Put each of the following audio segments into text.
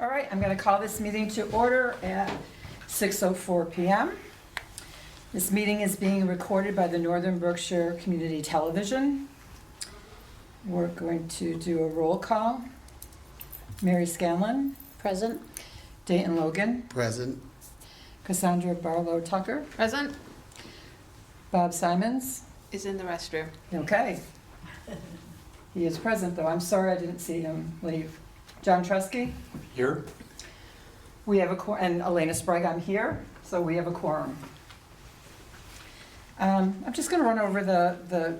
All right, I'm going to call this meeting to order at 6:04 p.m. This meeting is being recorded by the Northern Berkshire Community Television. We're going to do a roll call. Mary Scanlon. Present. Dayton Logan. Present. Cassandra Barlow Tucker. Present. Bob Simons. Is in the restroom. Okay. He is present, though. I'm sorry I didn't see him leave. John Trusky. Here. We have a quorum, and Elena Sprague, I'm here, so we have a quorum. I'm just going to run over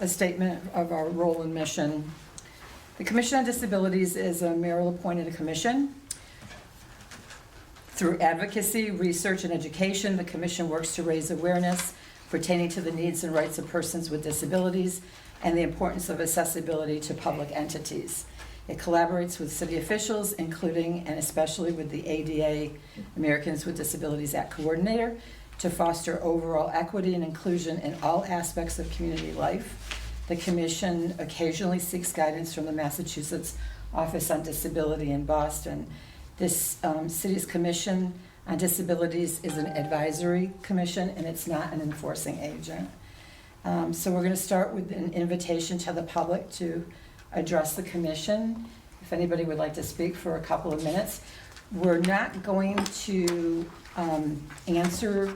a statement of our role and mission. The Commission on Disabilities is a mayoral-appointed commission. Through advocacy, research, and education, the Commission works to raise awareness pertaining to the needs and rights of persons with disabilities and the importance of accessibility to public entities. It collaborates with city officials, including and especially with the ADA, Americans with Disabilities Act Coordinator, to foster overall equity and inclusion in all aspects of community life. The Commission occasionally seeks guidance from the Massachusetts Office on Disability in Boston. This city's Commission on Disabilities is an advisory commission, and it's not an enforcing agent. So we're going to start with an invitation to the public to address the commission. If anybody would like to speak for a couple of minutes. We're not going to answer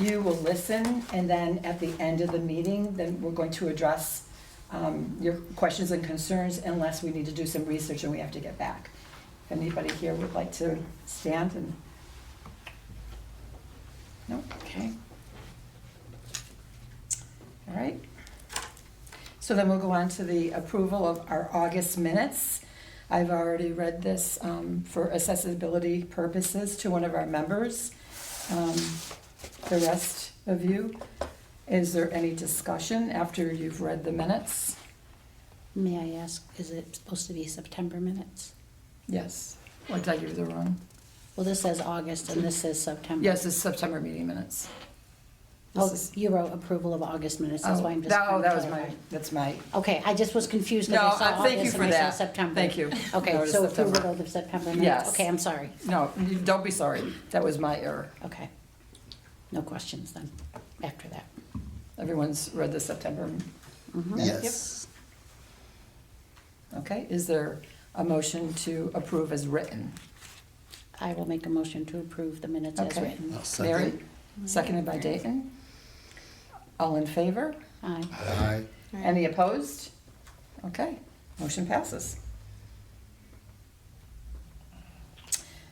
you, we'll listen, and then at the end of the meeting, then we're going to address your questions and concerns unless we need to do some research and we have to get back. If anybody here would like to stand and... No? Okay. All right. So then we'll go on to the approval of our August minutes. I've already read this for accessibility purposes to one of our members. The rest of you, is there any discussion after you've read the minutes? May I ask, is it supposed to be September minutes? Yes. Or did I give you the wrong? Well, this says August and this says September. Yes, it's September meeting minutes. Oh, you wrote approval of August minutes, that's why I'm just trying to that was clarify. that's my, Okay, I just was confused no, because I saw thank you August for and I saw that. September. Thank you. Okay, No, it is so September. approval of the September minutes? Yes. Okay, I'm sorry. No, don't be sorry. That was my error. Okay. No questions then, after that. Everyone's read the September. Yes. Okay, is there a motion to approve as written? I will make a motion to approve the minutes as Okay. written. I'll Mary, second. seconded by Dayton. All in favor? Aye. Aye. Any opposed? Okay, motion passes.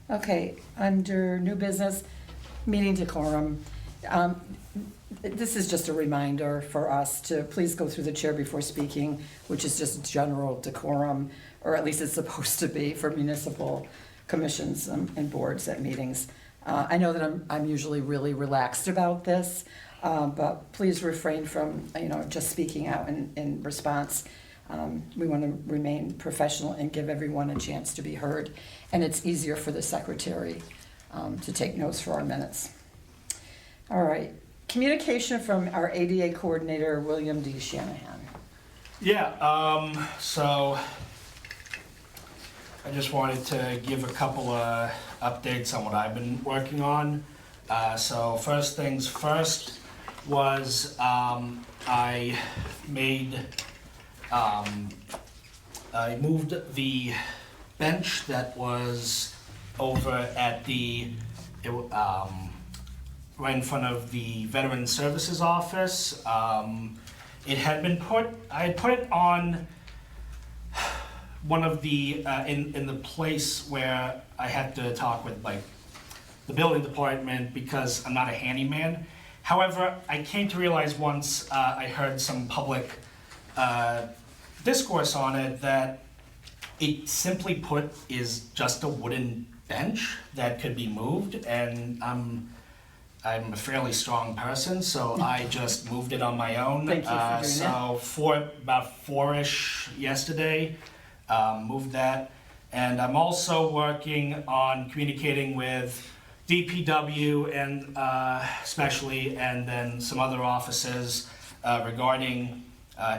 Okay, under new business, meeting decorum. This is just a reminder for us to please go through the chair before speaking, which is just general decorum, or at least it's supposed to be for municipal commissions and boards at meetings. I know that I'm usually really relaxed about this, but please refrain from, just speaking out in response. We want to remain professional and give everyone a chance to be heard. And it's easier for the secretary to take notes for our minutes. All right. Communication from our ADA coordinator, William D. Shanahan. Yeah, so I just wanted to give a couple of updates on what I've been working on. So first things first was I moved the bench that was over at right in front of the Veteran Services Office. It had been I had put it on one of the, in the place where I had to talk with the building department because I'm not a handyman. However, I came to realize once I heard some public discourse on it that it simply put is just a wooden bench that could be moved, and I'm a fairly strong person, so I just moved it on my own. Thank you for doing that. About 4-ish yesterday, moved that. And I'm also working on communicating with DPW and especially, and then some other offices regarding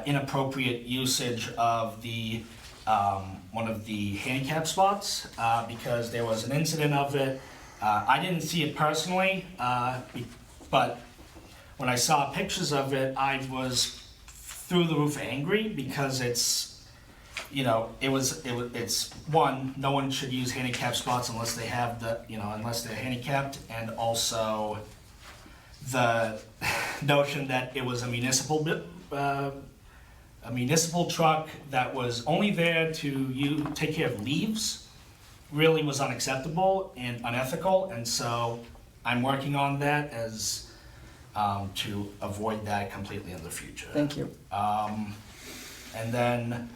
inappropriate usage of the one of the handicap spots, because there was an incident of it. I didn't see it personally, but when I saw pictures of it, I was through the roof angry because it's one, no one should use handicap spots unless they have unless they're handicapped, and also the notion that it was a municipal truck that was only there to take care of leaves really was unacceptable and unethical, and so I'm working on that as to avoid that completely in the future. Thank you. And then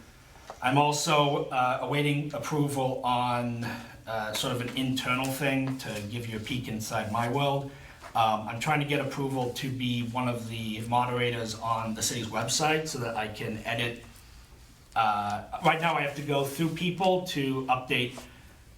I'm also awaiting approval on sort of an internal thing to give you a peek inside my world. I'm trying to get approval to be one of the moderators on the city's website so that I can edit. Right now I have to go through people to update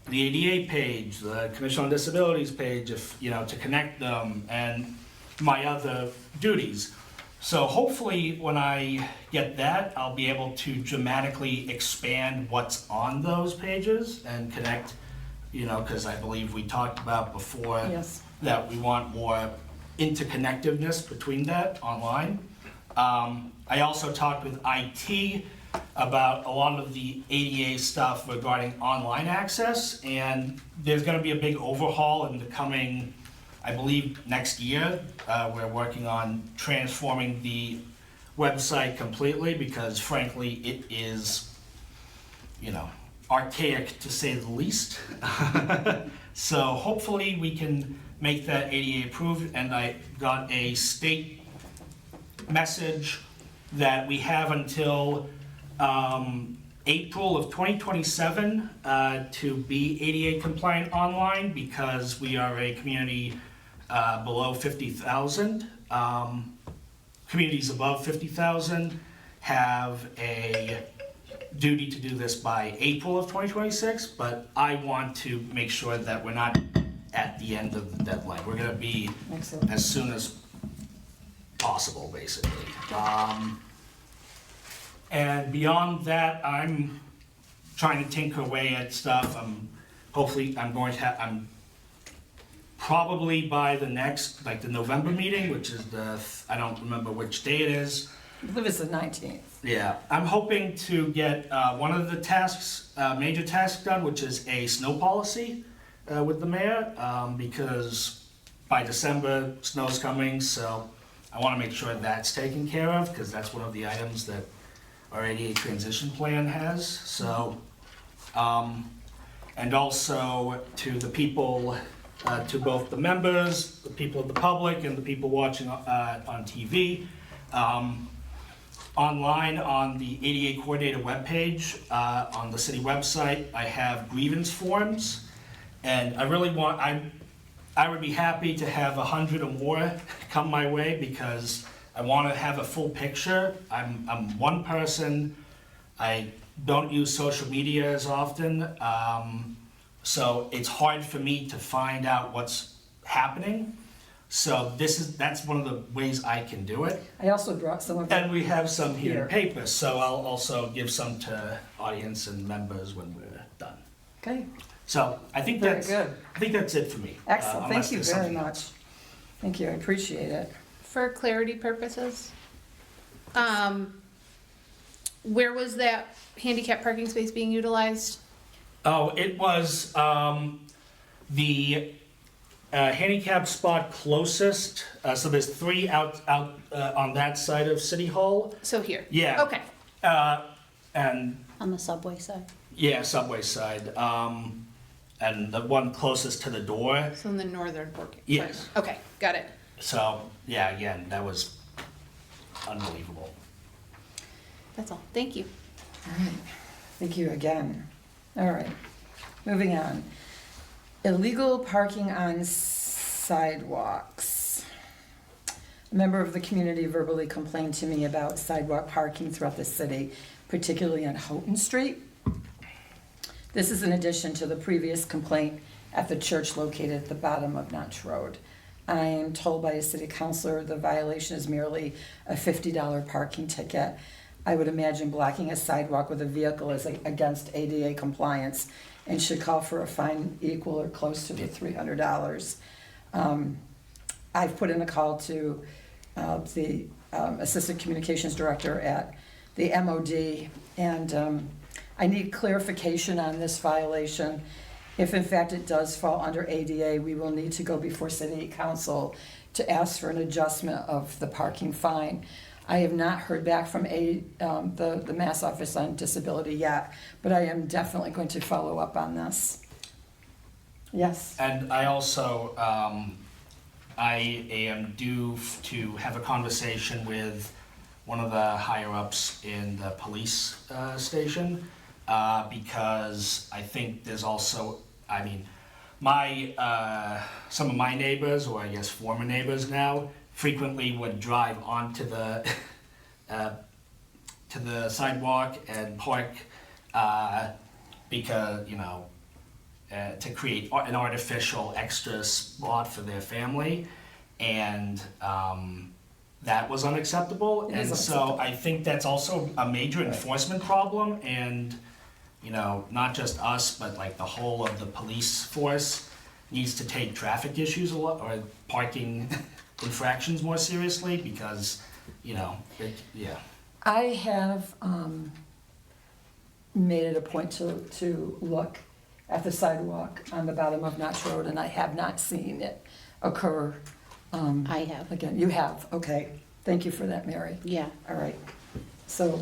the ADA page, the Commission on Disabilities page, to connect them, and my other duties. So hopefully when I get that, I'll be able to dramatically expand what's on those pages and connect, because I believe we talked about before Yes. that we want more interconnectiveness between that online. I also talked with IT about a lot of the ADA stuff regarding online access, and there's gonna be a big overhaul in the coming, I believe, next year. We're working on transforming the website completely because frankly, it is, archaic to say the least. So hopefully we can make that ADA approved, and I got a state message that we have until April of 2027 to be ADA compliant online, because we are a community below 50,000. Communities above 50,000 have a duty to do this by April of 2026, but I want to make sure that we're not at the end of the deadline. We're gonna be Excellent. as soon as possible, basically. And beyond that, I'm trying to tinker away at stuff. I'm probably by the next, like the November meeting, which is I don't remember which day it is. I believe it's the 19th. Yeah, I'm hoping to get one of the tasks, major tasks done, which is a snow policy with the mayor, because by December, snow's coming, so I want to make sure that's taken care of, because that's one of the items that our ADA transition plan has. So, and also to the people, to both the members, the people of the public, and the people watching on TV. Online on the ADA Coordinator webpage, on the city website, I have grievance forms, and I really want, I would be happy to have 100 or more come my way, because I want to have a full picture. I'm one person. I don't use social media as often, so it's hard for me to find out what's happening. So that's one of the ways I can do it. I also brought some of them. And we have some here Here. in paper, so I'll also give some to audience and members when we're done. Okay, So I think very that's good. it for me. Excellent, Unless thank you there's very something much. Thank you, I appreciate it. For clarity purposes, where was that handicap parking space being utilized? Oh, it was the handicap spot closest. So there's 3 out on that side of City Hall. So here? Yeah. Okay, And On the subway side? yeah, subway side. And the one closest to the door. so in the northern parking. Yes. Okay, got it. So yeah, again, that was unbelievable. That's all, thank you. All right, thank you again. All right, moving on. Illegal parking on sidewalks. A member of the community verbally complained to me about sidewalk parking throughout the city, particularly on Houghton Street. This is in addition to the previous complaint at the church located at the bottom of Notch Road. I am told by a city councilor the violation is merely a $50 parking ticket. I would imagine blocking a sidewalk with a vehicle is against ADA compliance and should call for a fine equal or close to the $300. I've put in a call to the Assistant Communications Director at the MOD, and I need clarification on this violation. If in fact it does fall under ADA, we will need to go before City Council to ask for an adjustment of the parking fine. I have not heard back from the Mass Office on Disability yet, but I am definitely going to follow up on this. Yes? And I also, I am due to have a conversation with one of the higher-ups in the police station, because I think there's also, I mean, some of my neighbors, or I guess former neighbors now, frequently would drive onto the to the sidewalk and park because, you know, to create an artificial extra spot for their family, and that was unacceptable. It is And so unacceptable. I think that's also a major enforcement problem, and you know, not just us, but like the whole of the police force needs to take traffic issues a lot, or parking infractions more seriously, because, you know, yeah. I have made it a point to look at the sidewalk on the bottom of Notch Road, and I have not seen it occur. I have, Again, you have, okay. Thank you for that, Mary. yeah. All right. So,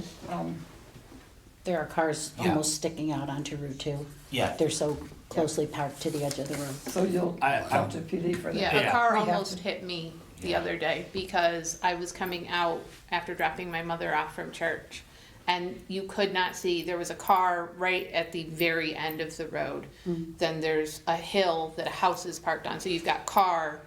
There are cars Yeah. almost sticking out onto Route 2. Yeah. They're so closely parked to the edge of the road. so you'll I- talk to PD for that? Yeah, a Yeah. car We have almost to. hit me the other day because I was coming out after dropping my mother off from church. And you could not see, there was a car right at the very end of the road. Then there's a hill that a house is parked on. So you've got car,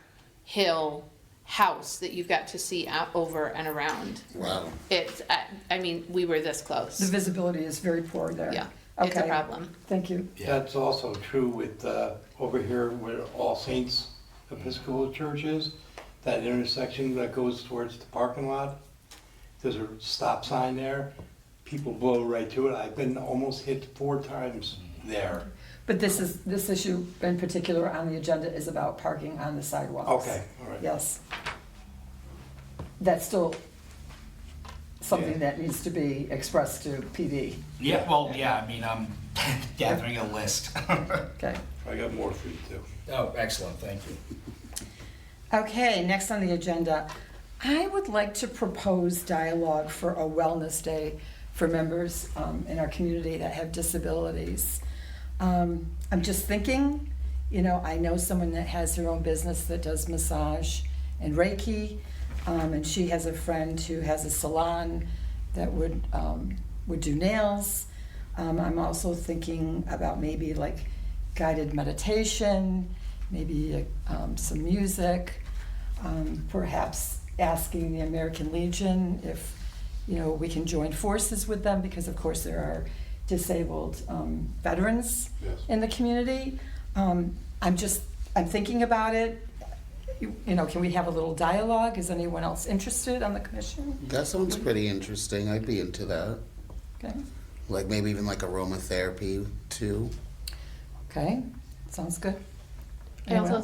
hill, house that you've got to see out over and around. Wow. It's, I mean, we were this The close. visibility is very poor there. Yeah, it's a Okay. problem. Thank you. Yeah. That's also true with, over here where All Saints Episcopal Church is, that intersection that goes towards the parking lot. There's a stop sign there, people blow right to it, I've been almost hit 4 times there. But this issue in particular on the agenda is about parking on the sidewalks. Okay, all right. Yes. That's still something Yeah. that needs to be expressed to PD. Yeah, well, yeah, I mean, I'm gathering a list. Okay. I got more for you too. Oh, excellent, thank you. Okay, next on the agenda, I would like to propose dialogue for a wellness day for members in our community that have disabilities. I'm just thinking, you know, I know someone that has her own business that does massage and Reiki, and she has a friend who has a salon that would do nails. I'm also thinking about maybe like guided meditation, maybe some music, perhaps asking the American Legion if, you know, we can join forces with them, because of course there are disabled veterans Yes. in the community. I'm thinking about it. You know, can we have a little dialogue? Is anyone else interested on the commission? That sounds pretty interesting. I'd be into that. Okay, Like maybe even like aromatherapy too. okay, sounds good. I Anyone also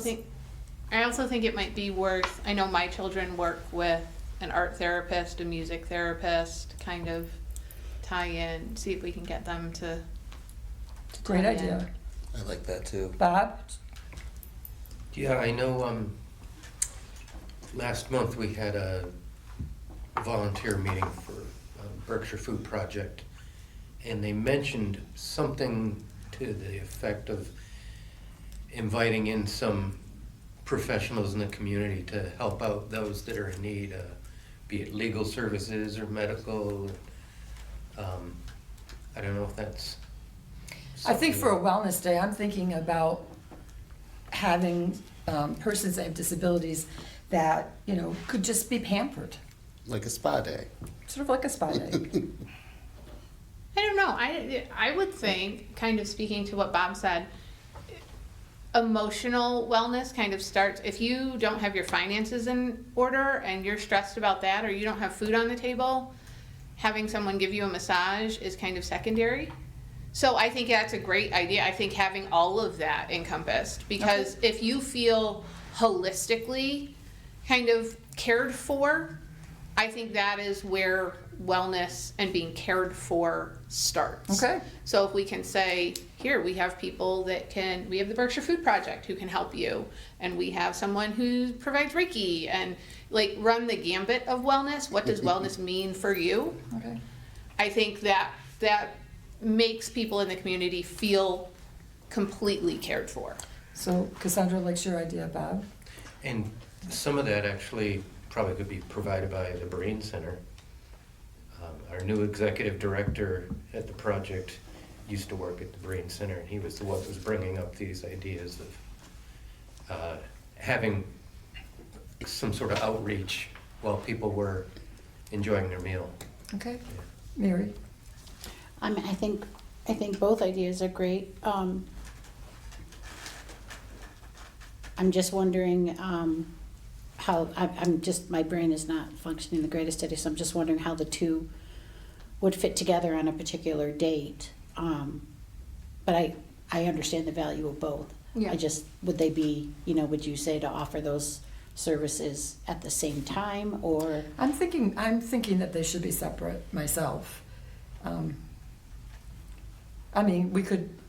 else? think, it might be worth, I know my children work with an art therapist, a music therapist, kind of tie in, see if we can get them to Great tie in. idea. I like that too. Bob? Yeah, I know, last month we had a volunteer meeting for Berkshire Food Project, and they mentioned something to the effect of inviting in some professionals in the community to help out those that are in need, be it legal services or medical. I don't know if that's. I think for a something- wellness day, I'm thinking about having persons that have disabilities that, you know, could just be pampered, Like a spa day. sort of like a spa day. I don't know, I would think, kind of speaking to what Bob said, emotional wellness kind of starts, if you don't have your finances in order and you're stressed about that, or you don't have food on the table, having someone give you a massage is kind of secondary. So I think that's a great idea. I think having all of that encompassed, because if you feel holistically kind of cared for, I think that is where wellness and being cared for starts. Okay. So if we can say, here, we have people that we have the Berkshire Food Project who can help you, and we have someone who provides Reiki, and like run the gambit of wellness. What does wellness mean for you? Okay. I think that makes people in the community feel completely cared for. So Cassandra likes your idea, Bob. And some of that actually probably could be provided by the Brain Center. Our new executive director at the project used to work at the Brain Center, and he was the one who was bringing up these ideas of having some sort of outreach while people were enjoying their meal. Okay. Mary? I mean, I think both ideas are great. I'm just wondering, how, I'm just, my brain is not functioning the greatest today, so I'm just wondering how the two would fit together on a particular date. But I understand the value of both. Yeah. I just, would they be, would you say to offer those services at the same time, or? I'm thinking that they should be separate myself. I mean,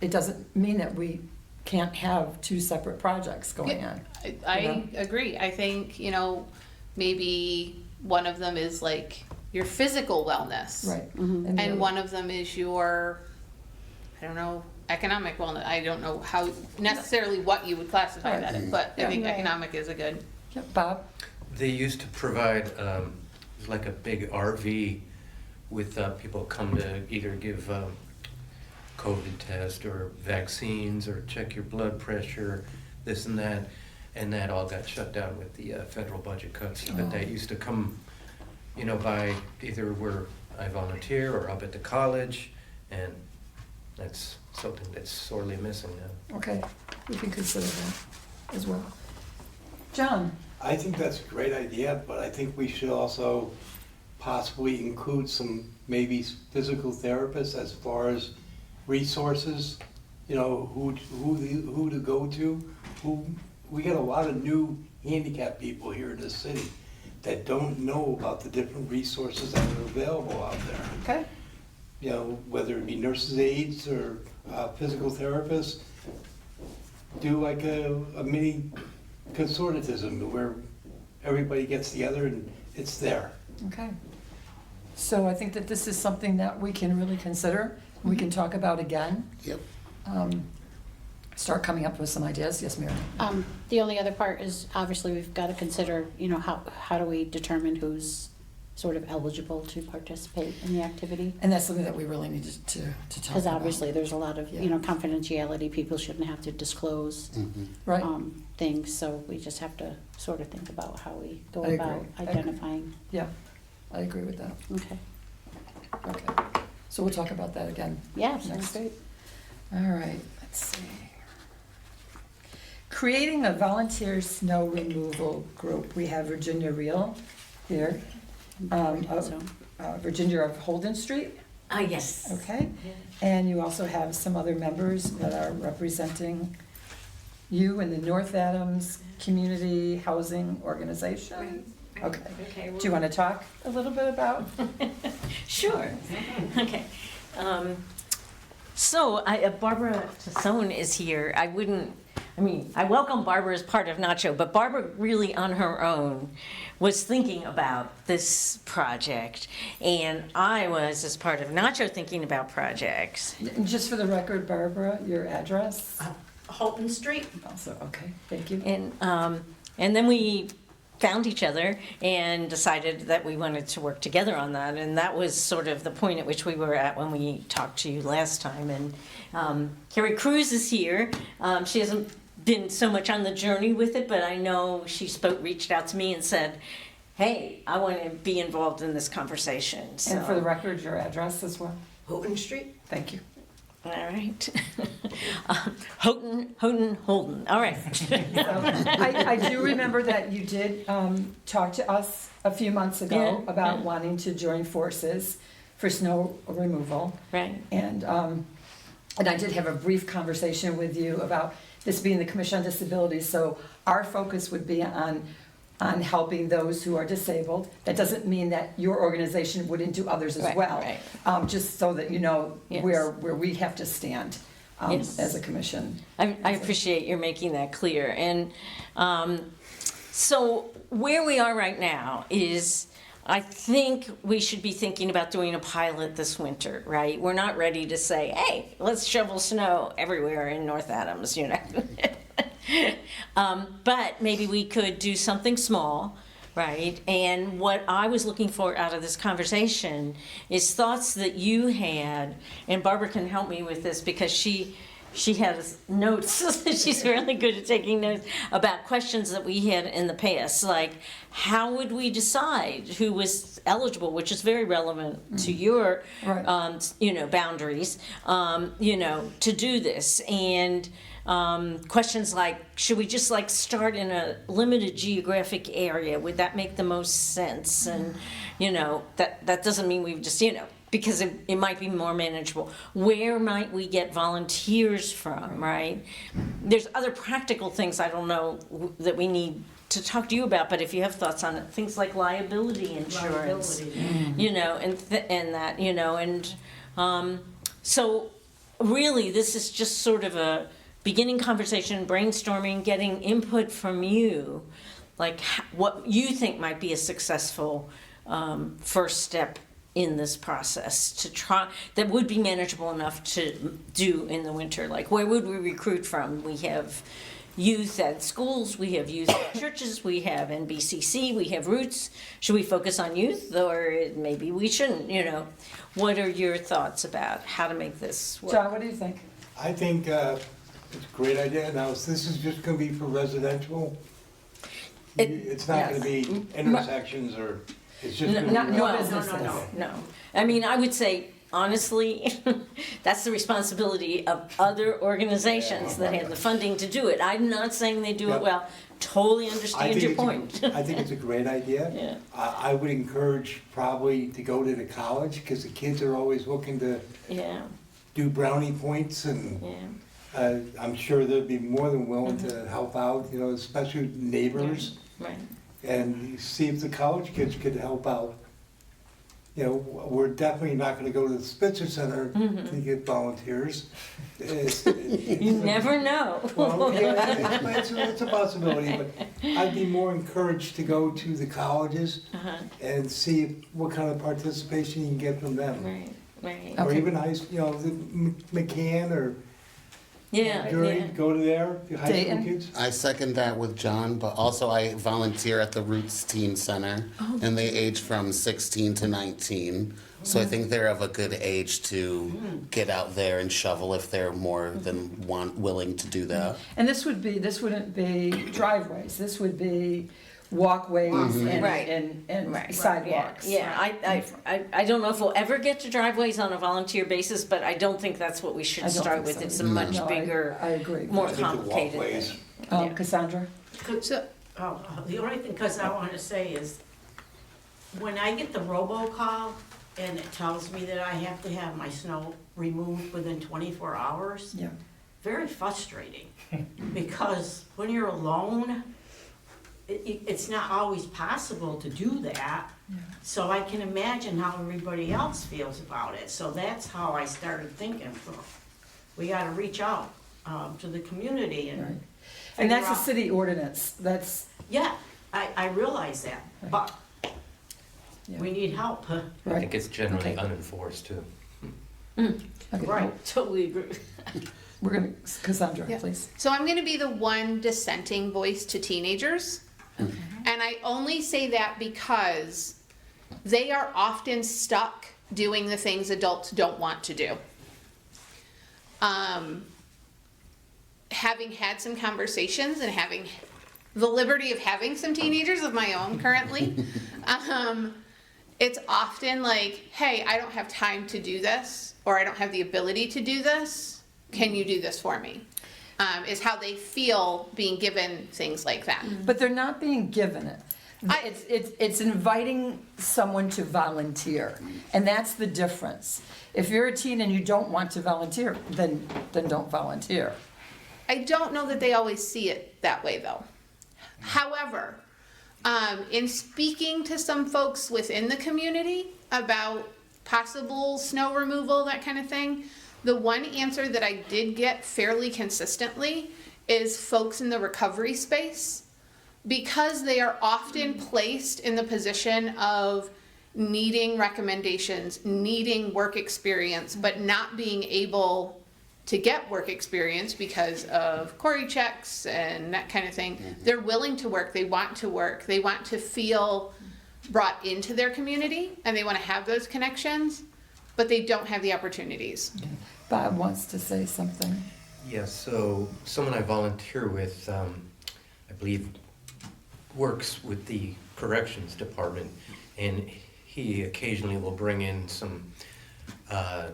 it doesn't mean that we can't have two separate projects going on. I agree. I think, maybe one of them is like your physical wellness. Right. Mhm. the And other- one of them is your, I don't know, economic wellness. I don't know how necessarily what you would classify that in, but I think Right. economic is a good. Yeah, Bob? They used to provide, it was like a big RV with people come to either give COVID test or vaccines or check your blood pressure, this and that all got shut down with the federal budget cuts. But that used to come, by either where I volunteer or up at the college, and that's something that's sorely missing now. Okay, we can consider that as well. John? I think that's a great idea, but I think we should also possibly include some maybe physical therapists as far as resources, who to go to. We got a lot of new handicapped people here in the city that don't know about the different resources that are available out there. Okay. Whether it be nurses' aides or physical therapists, do like a mini consortism where everybody gets together and it's there. Okay. So I think that this is something that we can really consider, we can talk about again. Yep. Start coming up with some ideas. Yes, Mary? The only other part is, obviously, we've got to consider, how do we determine who's sort of eligible to participate in the activity? And that's something that we really need to talk about. Because obviously, there's a lot of, Yeah. confidentiality, people shouldn't have to disclose Right. things, so we just have to sort of think about how we go I agree. about I agree. identifying. Yeah, I agree with that. Okay. Okay. So we'll talk about that again. Yeah, sounds Next. great. All right, let's see. Creating a volunteer snow removal group. We have Virginia Reel here. So, Virginia of Holden Street, Yes. okay? And you also have some other members that are representing you in the North Adams Community Housing Organization. Okay. Okay. Do you want to talk a little bit about? Sure. Okay. So Barbara Tassone is here. I welcome Barbara as part of Nacho, but Barbara really on her own was thinking about this project. And I was, as part of Nacho, thinking about projects. Just for the record, Barbara, your address? Holton Street. Also, okay, thank you. And then we found each other and decided that we wanted to work together on that. And that was sort of the point at which we were at when we talked to you last time. And Carrie Cruz is here. She hasn't been so much on the journey with it, but I know she reached out to me and said, hey, I want to be involved in this conversation. So. And for the record, your address as well? Holton Street. Thank you. All right. Holden. All right. I do remember that you did talk to us a few months ago Yeah, about yeah. wanting to join forces for snow removal. Right. And I did have a brief conversation with you about this being the Commission on Disabilities, so our focus would be on helping those who are disabled. That doesn't mean that your organization wouldn't do others as Right, well. right. Just so that you know Yes. where we have to stand Yes. as a commission. I appreciate your making that clear. And so where we are right now is, I think we should be thinking about doing a pilot this winter, right? We're not ready to say, hey, let's shovel snow everywhere in North Adams, you know? But maybe we could do something small, right? And what I was looking for out of this conversation is thoughts that you had, and Barbara can help me with this because she has notes. She's really good at taking notes about questions that we had in the past, like how would we decide who was eligible, which is very relevant to your, Right. Boundaries, to do this. And questions like, should we just like start in a limited geographic area? Would that make the most sense? And, that doesn't mean we just, because it might be more manageable. Where might we get volunteers from, right? There's other practical things I don't know that we need to talk to you about, but if you have thoughts on it, things like liability insurance, so really this is just sort of a beginning conversation, brainstorming, getting input from you, like what you think might be a successful first step in this process to try that would be manageable enough to do in the winter. Like, where would we recruit from? We have youth at schools, we have youth at churches, we have NBCC, we have Roots. Should we focus on youth, or maybe we shouldn't? What are your thoughts about how to make this work? John, what do you think? I think it's a great idea. Now, this is just gonna be for residential. It's not gonna yes. be intersections or, it's just gonna be. No Well, businesses. No. I mean, I would say, honestly, that's the responsibility of other organizations that have the funding to do it. I'm not saying they do it Yep. well. Totally I understand think your it's a- point. I think it's a great idea. Yeah. I would encourage probably to go to the college, because the kids are always looking to Yeah, do brownie points, and yeah, I'm sure they'd be more than willing Mm-hmm. to help out, especially neighbors, right. and see if the college kids could help out. We're definitely not gonna go to the Spitzer Center to get volunteers. You never know. Well, yeah, it's a possibility, but I'd be more encouraged to go to the colleges and see what kind of participation you can get from them. Right. Or Okay. even the McCann or Yeah, Drury, yeah. go to there, the high school Dayton? kids. I second that with John, but also I volunteer at the Roots Teen Center, and they age from 16 to 19. So I think they're of a good age to get out there and shovel if they're more than willing to do that. And this wouldn't be driveways, this would be walkways Right. and Right. sidewalks. Yeah, I don't know if we'll ever get to driveways on a volunteer basis, but I don't think that's what we I should don't start think with. so. It's a much No, bigger, I agree. more I think the complicated walkways. thing. Oh, Yeah. Cassandra? So, The only thing, because I want to say is, when I get the robocall and it tells me that I have to have my snow removed within 24 hours, Yeah. very frustrating. Because when you're alone, it's not always possible to do that. So I can imagine how everybody else feels about it. So that's how I started thinking, we gotta reach out to the community Right. and. And that's a figure out- city ordinance, that's, Yeah, I realize that, but yeah. we need help. I Right. think it's generally Okay. unenforced too. Okay, Right. Totally agree. We're gonna, Cassandra, Yeah. please. So I'm going to be the one dissenting voice to teenagers. And I only say that because they are often stuck doing the things adults don't want to do. Having had some conversations and having the liberty of having some teenagers of my own currently, it's often like, hey, I don't have time to do this, or I don't have the ability to do this. Can you do this for me? Is how they feel being given things like that. But they're not being given it. It's inviting someone to volunteer, and that's the difference. If you're a teen and you don't want to volunteer, then don't volunteer. I don't know that they always see it that way, though. However, in speaking to some folks within the community about possible snow removal, that kind of thing, the one answer that I did get fairly consistently is folks in the recovery space, because they are often placed in the position of needing recommendations, needing work experience, but not being able to get work experience because of query checks and that kind of thing. They're willing to work, they want to feel brought into their community, and they want to have those connections, but they don't have the opportunities. Bob wants to say something. Yes, so someone I volunteer with, I believe, works with the corrections department, and he occasionally will bring in some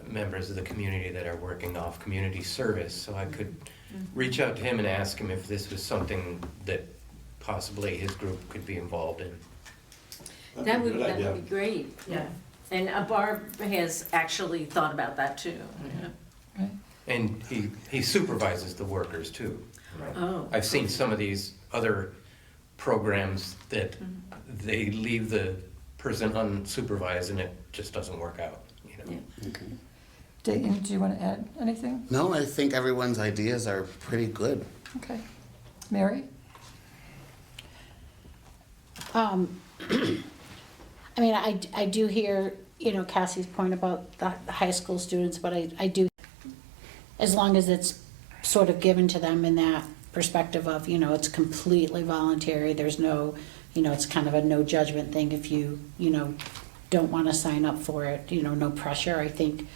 members of the community that are working off community service. So I could reach out to him and ask him if this was something that possibly his group could be involved in. That would, Good that idea. would be great. Yeah. And Barb has actually thought about that too. Right? And he supervises the workers too. Oh. I've seen some of these other programs that they leave the person unsupervised and it just doesn't work out, you know. Yeah. Dayton, do you want to add anything? No, I think everyone's ideas are pretty good. Okay. Mary? I mean, I do hear, you know, Cassie's point about the high school students, but I do, as long as it's sort of given to them in that perspective of, you know, it's completely voluntary, there's no, you know, it's kind of a no judgment thing if you know, don't want to sign up for it, you know, no pressure. I think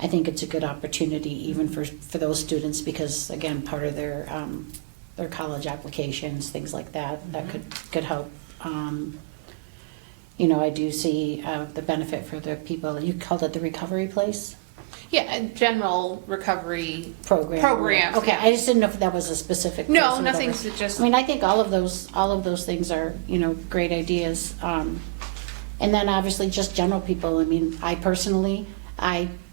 it's a good opportunity even for those students, because again, part of their college applications, things like that could help. You know, I do see the benefit for the people. You called it the recovery place Yeah, a general recovery program. program. Okay, yeah. I just didn't know if that was a specific. place or No, whatever. nothing's just. I mean, I think all of those things are, you know, great ideas. And then obviously just general people. I mean, I personally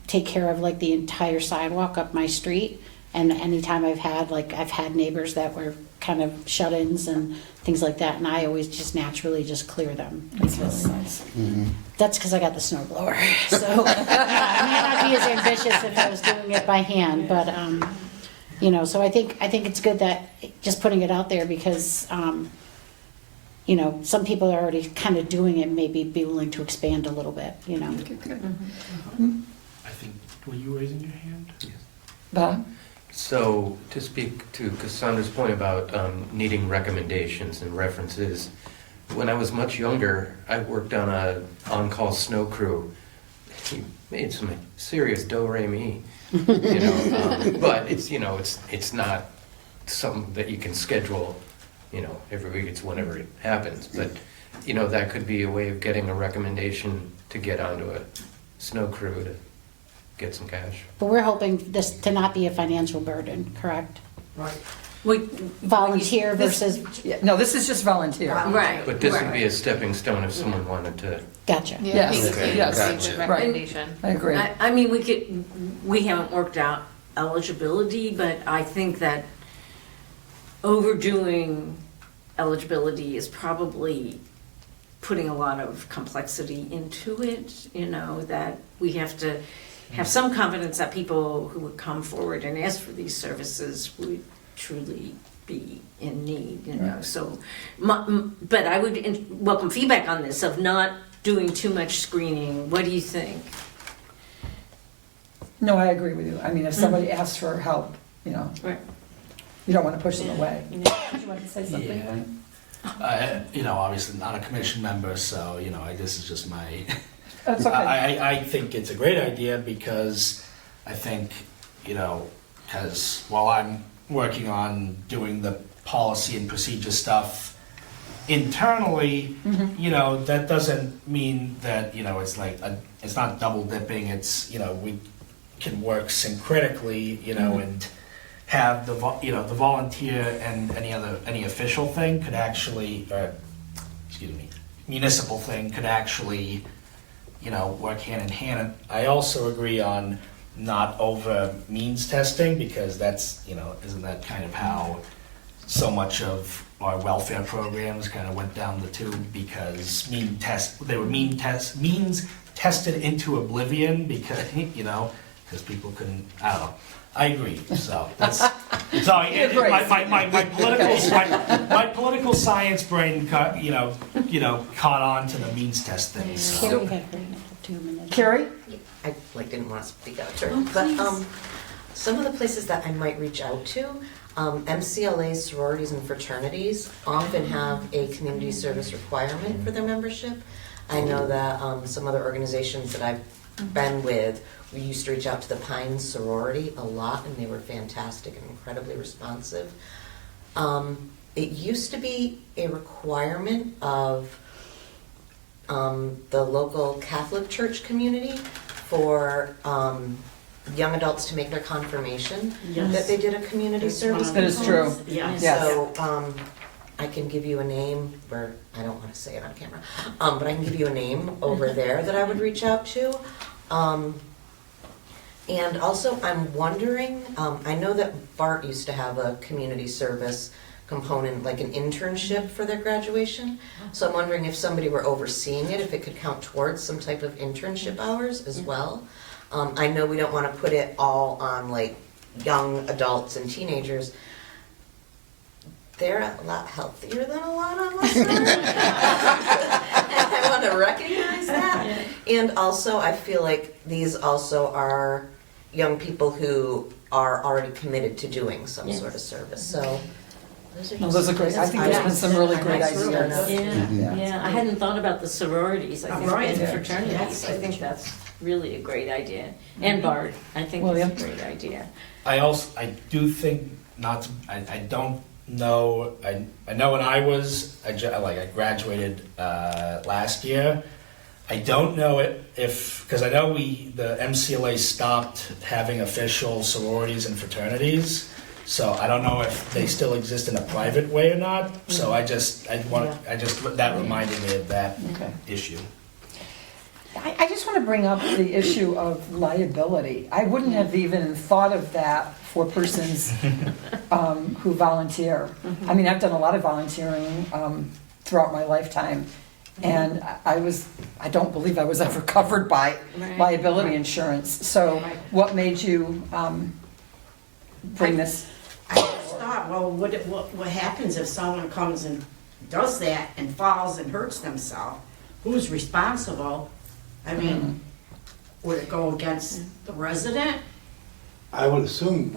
take care of like the entire sidewalk up my street. And anytime I've had neighbors that were kind of shut-ins and things like that, and I always just naturally just clear them. That's really nice. That's because I got the snow blower. So I may not be as ambitious if I was doing it by hand, but you know, so I think it's good that just putting it out there, because you know, some people are already kind of doing it, maybe be willing to expand a little bit, you know. Okay, good. I think, were you raising your hand? Bob? So to speak to Cassandra's point about needing recommendations and references, when I was much younger, I worked on a on-call snow crew. He made some serious do-re-mi, you know, but it's, you know, it's not something that you can schedule, you know, every week. It's whenever it happens. But, you know, that could be a way of getting a recommendation to get onto a snow crew to get some cash. But we're hoping this to not be a financial burden, correct? Right. Volunteer This- versus, Yeah, no, this is just volunteer. Right. But this would be a stepping stone if someone wanted to. gotcha. Yeah, Yes, basically, yes. it's a Gotcha. Right. recommendation. I agree. I mean, we haven't worked out eligibility, but I think that overdoing eligibility is probably putting a lot of complexity into it, you know, that we have to have some confidence that people who would come forward and ask for these services would truly be in need, you know, so, but I would welcome feedback on this of not doing too much screening. What do you think? No, I agree with you. I mean, if somebody asks for help, you know, Right. you don't want to push them away. Did you want to say something, Yeah. Wayne? You know, obviously not a commission member, so, you know, this is just my, That's okay. I think it's a great idea because I think, you know, because while I'm working on doing the policy and procedure stuff internally, you know, that doesn't mean that, you know, it's like, it's not double dipping, it's, you know, we can work syncretically, you know, and have the volunteer and any official thing could actually, municipal thing could actually, work hand in hand. And I also agree on not over means testing, because that's, isn't that kind of how so much of our welfare programs kind of went down the tube, because they were means tested into oblivion because, because people couldn't, I don't know. I agree, so that's, sorry, my political science brain caught on to the means test thing, so. Carrie had her hand up 2 minutes. Carrie? I didn't want to speak out there, Oh, but please. some of the places that I might reach out to, MCLA sororities and fraternities often have a community service requirement for their membership. I know that some other organizations that I've been with, we used to reach out to the Pine sorority a lot, and they were fantastic and incredibly responsive. It used to be a requirement of the local Catholic church community for young adults to make their confirmation, Yes. that they did a community That's service. one That is true. Yes. Yes. So, I can give you a name, where, I don't wanna say it on camera, but I can give you a name over there that I would reach out to. And also, I'm wondering, I know that Bart used to have a community service component, like an internship for their graduation. So I'm wondering if somebody were overseeing it, if it could count towards some type of internship hours as well. I know we don't wanna put it all on like young adults and teenagers. They're a lot healthier than a lot of us are. And I wanna recognize that. And also, I feel like these also are young people who are already committed to doing some Yes. sort of service, so. No, those are great. I think there's been some really great That's really ideas. good. Yeah, I hadn't thought about the sororities, I think, Right. and Yeah. fraternities, I think that's really a great idea. And Bard, I think William? that's a great idea. I do think I don't know, I know when I graduated last year. I don't know because I know the MCLA stopped having official sororities and fraternities, so I don't know if they still exist in a private way or not, so that reminded me of that Okay. issue. I just want to bring up the issue of liability. I wouldn't have even thought of that for persons who volunteer. I mean, I've done a lot of volunteering throughout my lifetime, and I don't believe I was ever covered by Right. liability insurance. So what made you bring this? I just thought, well, what happens if someone comes and does that and falls and hurts themselves? Who's responsible? I mean, would it go against the resident? I would assume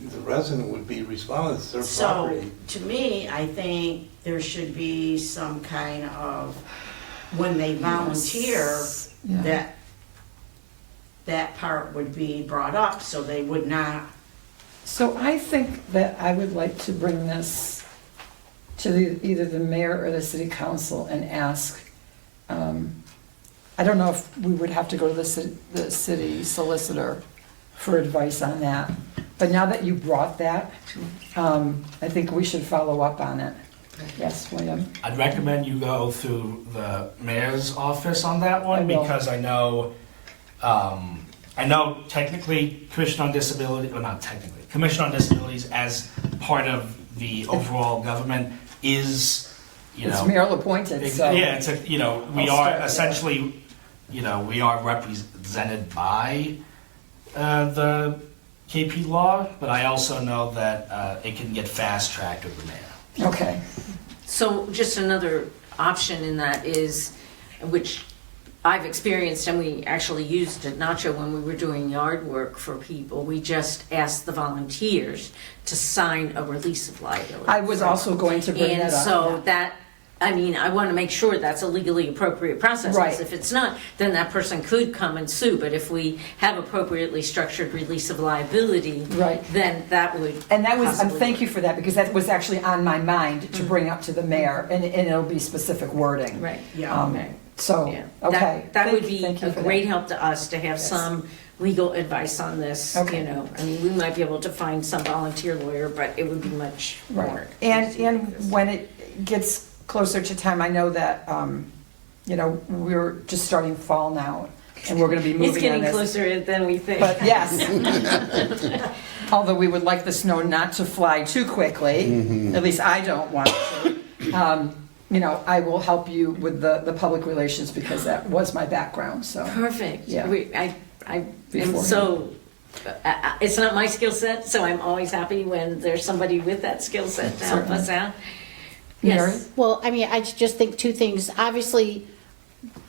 the resident would be responsible, it's their So, property. to me, I think there should be some kind of, when they volunteer, Yeah. that part would be brought up, so they would not. So I think that I would like to bring this to either the mayor or the city council and ask, I don't know if we would have to go to the city solicitor for advice on that. But now that you brought that, I think we should follow up on it. Yes, William? I'd recommend you go through the mayor's office on that one, I will. because I know technically Commission on Disability, well, not technically, Commission on Disabilities as part of the overall government is, It's mayor appointed, so. yeah, we I'll are start there. essentially, we are represented by the KP law, but I also know that it can get fast-tracked with the mayor. Okay. So just another option in that is, which I've experienced and we actually used at Nacho when we were doing yard work for people, we just asked the volunteers to sign a release of liability. I was also going to bring And that up. so that, I mean, I want to make sure that's a legally appropriate process. Right. Because if it's not, then that person could come and sue. But if we have appropriately structured release of liability, Right. then that would And that was, possibly thank you for that, because that was actually on my mind to bring up to the mayor, and it'll be specific wording. Right. Yeah. Okay. So, Yeah. okay. That would be Thank you a for great that. help to us to have Yes. some legal advice on this, Okay. you know. I mean, we might be able to find some volunteer lawyer, but it would be much Right. more. And when it gets closer to time, I know that, you know, we're just starting fall now, and we're gonna be It's moving on getting this. closer than we think. But yes, although we would like the snow not to fly too quickly, at least I don't want to. You know, I will help you with the public relations because that was my background, so. Perfect. Yeah. I am Beforehand. so, it's not my skill set, so I'm always happy when there's somebody with that skill set to help us out. Mary? Yes. Well, I mean, I just think two things. Obviously,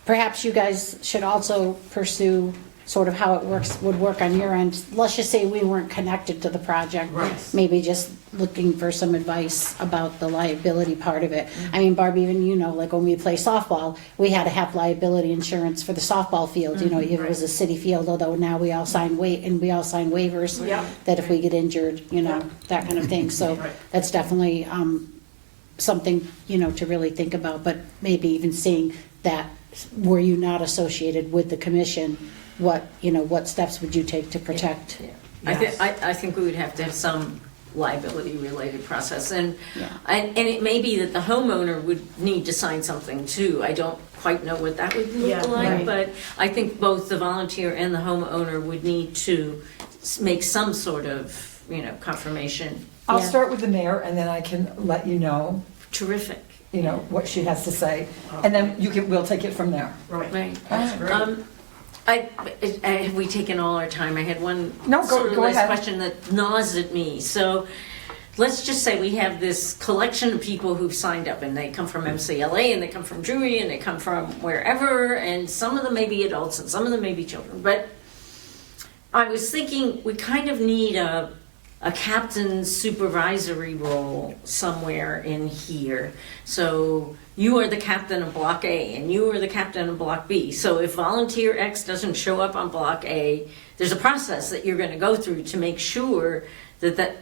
perhaps you guys should also pursue sort of how it would work on your end. Let's just say we weren't connected to the project. Right. Maybe just looking for some advice about the liability part of it. I mean, Barb, even you know, like when we play softball, we had to have liability insurance for the softball field. You know, if it was a city field, although now we all sign waivers Yeah. that if we get injured, you know, that kind of thing. So Right. that's definitely something, you know, to really think about, but maybe even seeing that, were you not associated with the commission, what, you know, what steps would you take to protect? Yes. I think we would have to have some liability-related process, and Yeah. it may be that the homeowner would need to sign something too. I don't quite know what that would look Yeah, like, right. but I think both the volunteer and the homeowner would need to make some sort of, you know, confirmation. I'll Yeah. start with the mayor, and then I can let you know, Terrific, you know, what she has to say, and then we'll take it from there. Right. right. That's great. Have we taken all our time? I had one No, sort of go last ahead. question that gnaws at me. So let's just say we have this collection of people who've signed up, and they come from MCLA, and they come from Drury, and they come from wherever, and some of them may be adults, and some of them may be children. But I was thinking we kind of need a captain's supervisory role somewhere in here. So you are the captain of Block A, and you are the captain of Block B. So if volunteer X doesn't show up on Block A, there's a process that you're going to go through to make sure that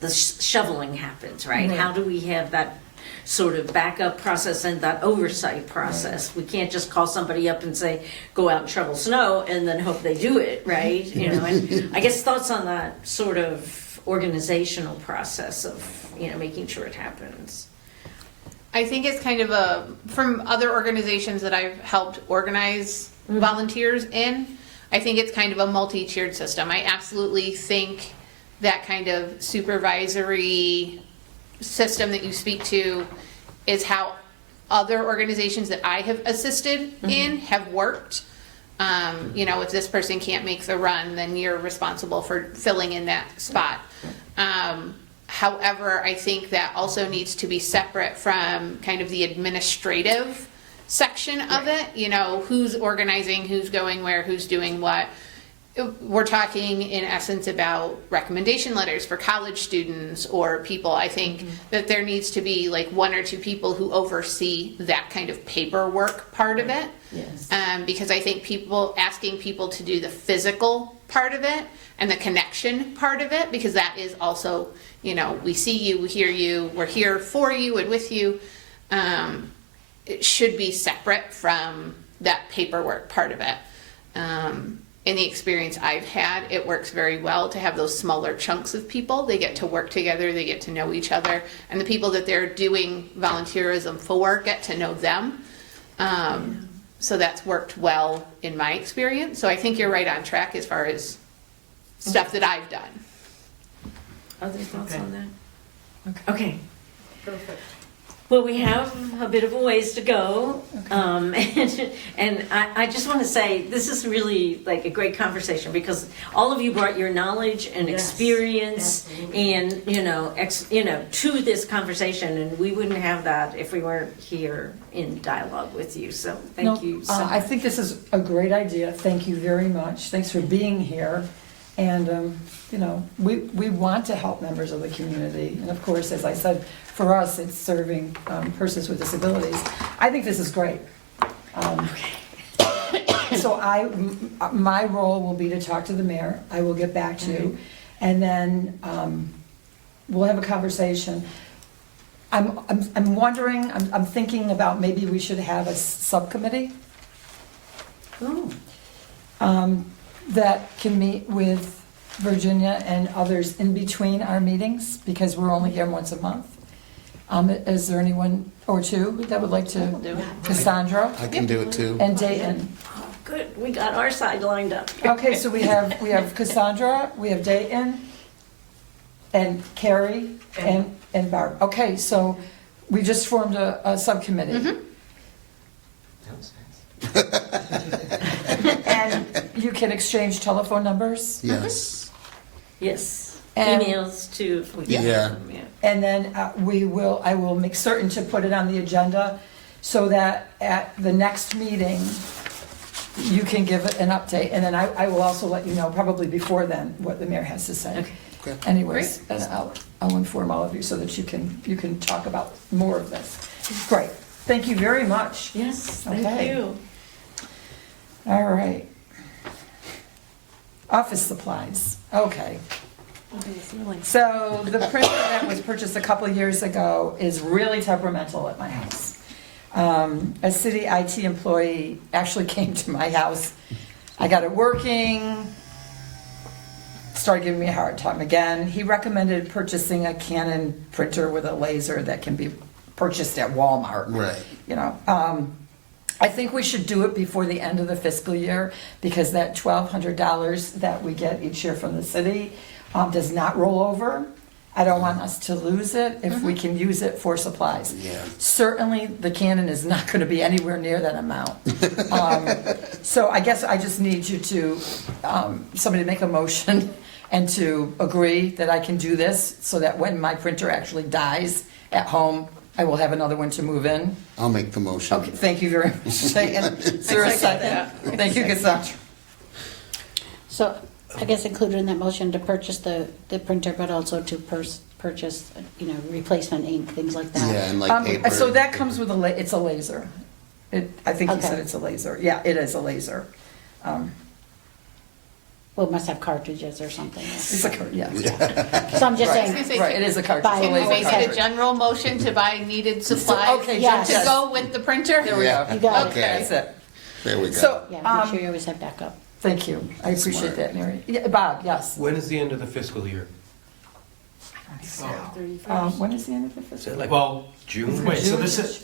the shoveling happens, right? Right. How do we have that sort of backup process and that oversight process? We can't just call somebody up and say, go out and shovel snow, and then hope they do it, right? You know, and I guess thoughts on that sort of organizational process of, you know, making sure it happens. I think it's kind of from other organizations that I've helped organize volunteers in, I think it's kind of a multi-tiered system. I absolutely think that kind of supervisory system that you speak to is how other organizations that I have assisted in have worked. You know, if this person can't make the run, then you're responsible for filling in that spot. However, I think that also needs to be separate from kind of the administrative section of it. You know, who's organizing, who's going where, who's doing what. We're talking in essence about recommendation letters for college students or people. I think that there needs to be like one or two people who oversee that kind of paperwork part of it. Yes. Because I think asking people to do the physical part of it and the connection part of it, because that is also, you know, we see you, we hear you, we're here for you and with you. It should be separate from that paperwork part of it. In the experience I've had, it works very well to have those smaller chunks of people. They get to work together, they get to know each other, and the people that they're doing volunteerism for get to know them. So that's worked well in my experience. So I think you're right on track as far as stuff that I've done. Other thoughts Okay. on that? Okay. Perfect. Well, we have a bit of a ways to go, and I just want to say this is really like a great conversation because all of you brought your knowledge and Yes, experience absolutely. and to this conversation, and we wouldn't have that if we weren't here in dialogue with you. So thank you so much. I think this is a great idea. Thank you very much. Thanks for being here. And, you know, we want to help members of the community. And of course, as I said, for us, it's serving persons with disabilities. I think this is great. So my role will be to talk to the mayor. I will get back to you. And then we'll have a conversation. I'm wondering, I'm thinking about maybe we should have a subcommittee that can meet with Virginia and others in between our meetings, because we're only here once a month. Is there anyone or two that would like to? do it. Cassandra I can do it too. and Dayton. Good, we got our side lined up. Okay, so we have Cassandra, we have Dayton, and Carrie, and Barb. Okay, so we just formed a subcommittee. That was fast. And you can exchange telephone numbers, Yes. Yes, And- emails to. Yeah. and then I will make certain to put it on the agenda so that at the next meeting, you can give it an update, and then I will also let you know, probably before then, what the mayor has to say. Okay. Okay. Anyways, and I'll inform all of you so that you can talk about more of this. Great, thank you very much. Yes, Okay. thank you. All right. Office supplies, okay. So the printer that was purchased a couple of years ago is really temperamental at my house. A city IT employee actually came to my house. I got it working, started giving me a hard time again. He recommended purchasing a Canon printer with a laser that can be purchased at Walmart. Right. You know, I think we should do it before the end of the fiscal year, because that $1,200 that we get each year from the city does not roll over. I don't want us to lose it if we can use it for supplies. Yeah. Certainly, the Canon is not gonna be anywhere near that amount. So I guess I just need you to, somebody to make a motion and to agree that I can do this, so that when my printer actually dies at home, I will have another one to move in. I'll make the motion. Okay, thank you very much. And is there a second? Thank you, Cassandra. So I guess included in that motion to purchase the printer, but also to purchase, replacement ink, things like that. Yeah, and like paper. So that comes with it's a laser. I think he Okay. said it's a laser. Yeah, it is a laser. Well, it must have cartridges or something. It's a, yes. So I'm just Right. saying, Right, it is a cartridge. Buy It's a Can we laser make it a cartridge. general motion to buy needed supplies Okay, Yes. to go with the printer? There we go. you got it. Okay. That's it. There we go. So, Yeah, make sure you always have backup. thank you. I appreciate Smart. that, Mary. Yeah, Bob, yes. When is the end of the fiscal year? When is the end of the Is fiscal? it like Well, June? wait, so this is,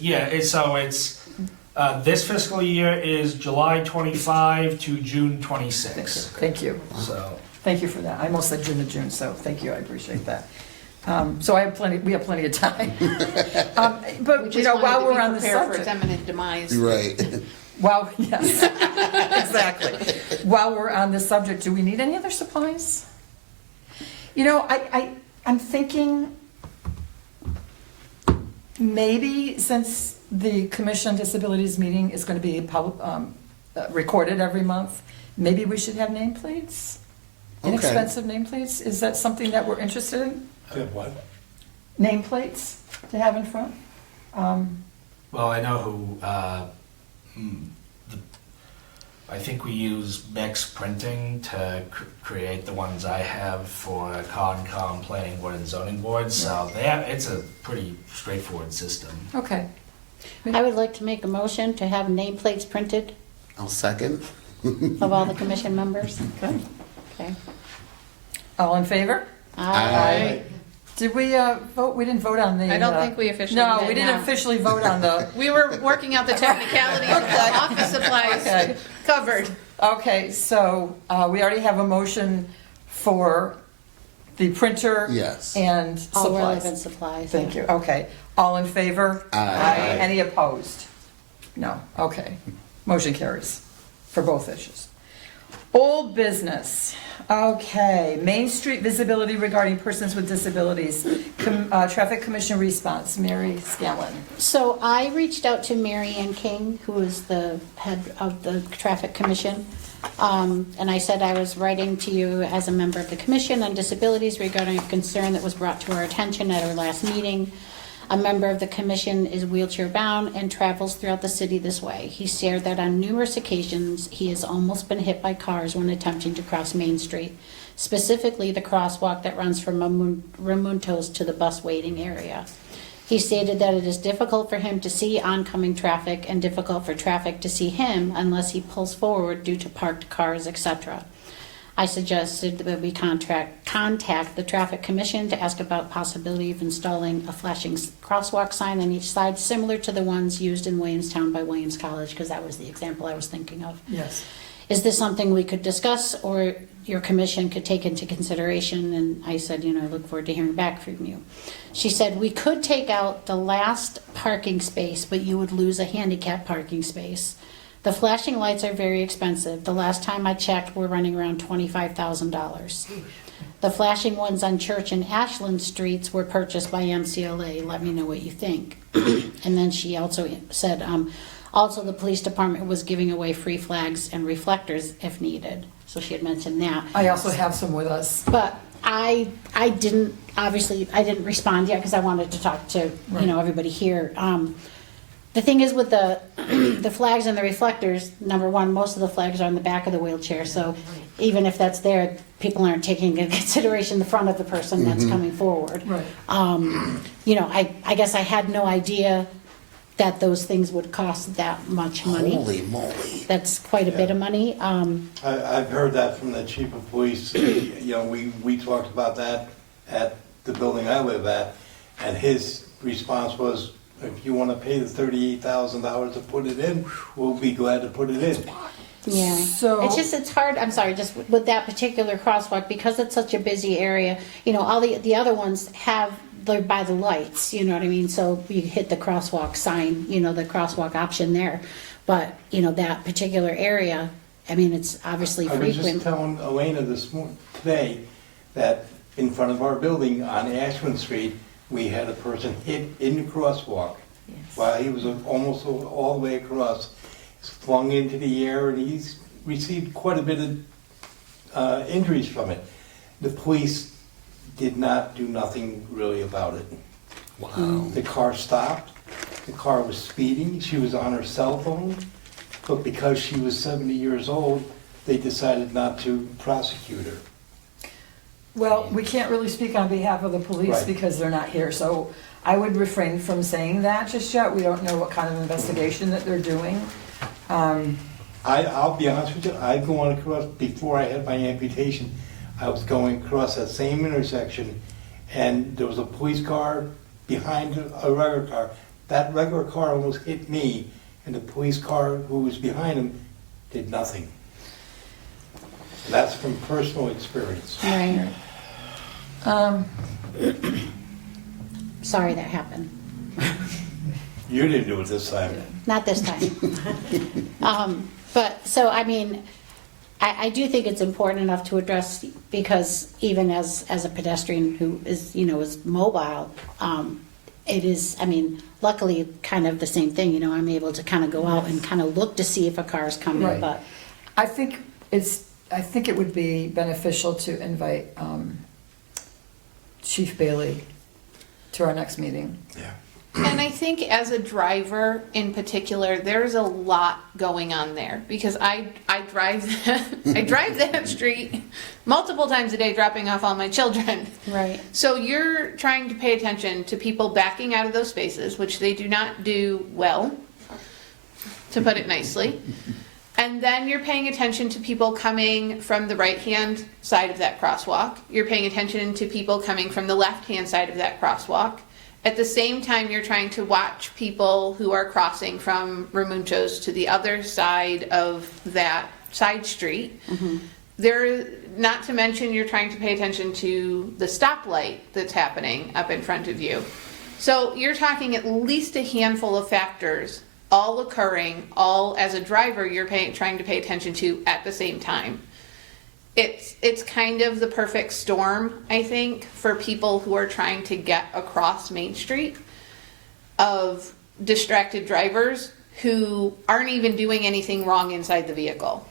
this fiscal year is July 25 to June 26. Thank you. So, Thank you for that. I almost said June to June, so thank you, I appreciate that. So we have plenty of time. We But, just wanted while to we're be on the prepared for its subject. imminent demise. Right. Yes, exactly. While we're on this subject, do we need any other supplies? I'm thinking maybe since the Commission on Disabilities meeting is going to be recorded every month, maybe we should have nameplates? Okay. Inexpensive nameplates? Is that something that we're interested in? To have what? Nameplates to have in front? well, I know who, I think we use Bex Printing to create the ones I have for Concom, Planning Board, and Zoning Board, so it's a pretty straightforward system. Okay. I would like to make a motion to have nameplates printed I'll second. of all the commission members. Okay. Okay. All in favor? Aye. Did we vote? We didn't vote on the. I don't think we officially No, did, we didn't no. officially vote on the. We were working out the technicalities of the office supplies Okay. covered. Okay, so we already have a motion for the printer. Yes. And All relevant supplies. supplies. Thank you. Okay. All in favor? Aye. Any opposed? No. Okay. Motion carries for both issues. Old business. Okay. Main Street visibility regarding persons with disabilities. Traffic Commission response. Mary Scanlon. So I reached out to Mary Ann King, who is the head of the Traffic Commission, and I said I was writing to you as a member of the Commission on Disabilities regarding a concern that was brought to our attention at our last meeting. A member of the commission is wheelchair bound and travels throughout the city this way. He shared that on numerous occasions, he has almost been hit by cars when attempting to cross Main Street, specifically the crosswalk that runs from Ramuntos to the bus waiting area. He stated that it is difficult for him to see oncoming traffic and difficult for traffic to see him unless he pulls forward due to parked cars, etc. I suggested that we contact the traffic commission to ask about possibility of installing a flashing crosswalk sign on each side, similar to the ones used in Williamstown by Williams College, because that was the example I was thinking of. Yes. Is this something we could discuss or your commission could take into consideration? And I said, I look forward to hearing back from you. She said, we could take out the last parking space, but you would lose a handicap parking space. The flashing lights are very expensive. The last time I checked, we're running around $25,000. The flashing ones on Church and Ashland streets were purchased by MCLA. Let me know what you think. And then she also said, also the police department was giving away free flags and reflectors if needed. So she had mentioned that. I also have some with us. But I didn't respond yet because I wanted to talk to, everybody here. The thing is with the flags and the reflectors, number one, most of the flags are on the back of the wheelchair, so even if that's there, people aren't taking into consideration the front of the person that's coming forward. Right. I guess I had no idea that those things would cost that much money. Holy moly. That's quite a bit of money. I've heard that from the chief of police. We talked about that at the building I live at, and his response was, if you want to pay the $38,000 to put it in, we'll be glad to put it in. Yeah, So- it's hard, I'm sorry, just with that particular crosswalk, because it's such a busy area, all the other ones they're by the lights, you know what I mean? So you hit the crosswalk sign, the crosswalk option there. But, that particular area, it's obviously I was just frequent. telling Elena today that in front of our building on Ashland Street, we had a person hit in the crosswalk while he was almost all the way across. He's flung into the air, and he's received quite a bit of injuries from it. The police did not do nothing really about it. Wow. The car stopped. The car was speeding. She was on her cell phone. But because she was 70 years old, they decided not to prosecute her. Well, we can't really speak on behalf of the police Right. because they're not here, so I would refrain from saying that just yet. We don't know what kind of investigation that they're doing. I'll be honest with you, I've gone across, before I had my amputation, I was going across that same intersection, and there was a police car behind a regular car. That regular car almost hit me, and the police car who was behind him did nothing. That's from personal experience. Right. Um, Sorry that happened. You didn't do it this time. Not this time. But, so, I do think it's important enough to address, because even as a pedestrian who is mobile, it is, luckily, kind of the same thing, I'm able to kind of go out and kind of look to see if a car is coming, Right. but, I think it would be beneficial to invite Chief Bailey to our next meeting. Yeah. And I think as a driver in particular, there's a lot going on there because I drive I drive that street multiple times a day dropping off all my children. right. So you're trying to pay attention to people backing out of those spaces, which they do not do well, to put it nicely. And then you're paying attention to people coming from the right-hand side of that crosswalk. You're paying attention to people coming from the left-hand side of that crosswalk. At the same time, you're trying to watch people who are crossing from Ramuncho's to the other side of that side street. Not to mention, you're trying to pay attention to the stoplight that's happening up in front of you. So you're talking at least a handful of factors all occurring, all as a driver you're trying to pay attention to at the same time. It's kind of the perfect storm, I think, for people who are trying to get across Main Street, of distracted drivers who aren't even doing anything wrong inside the vehicle.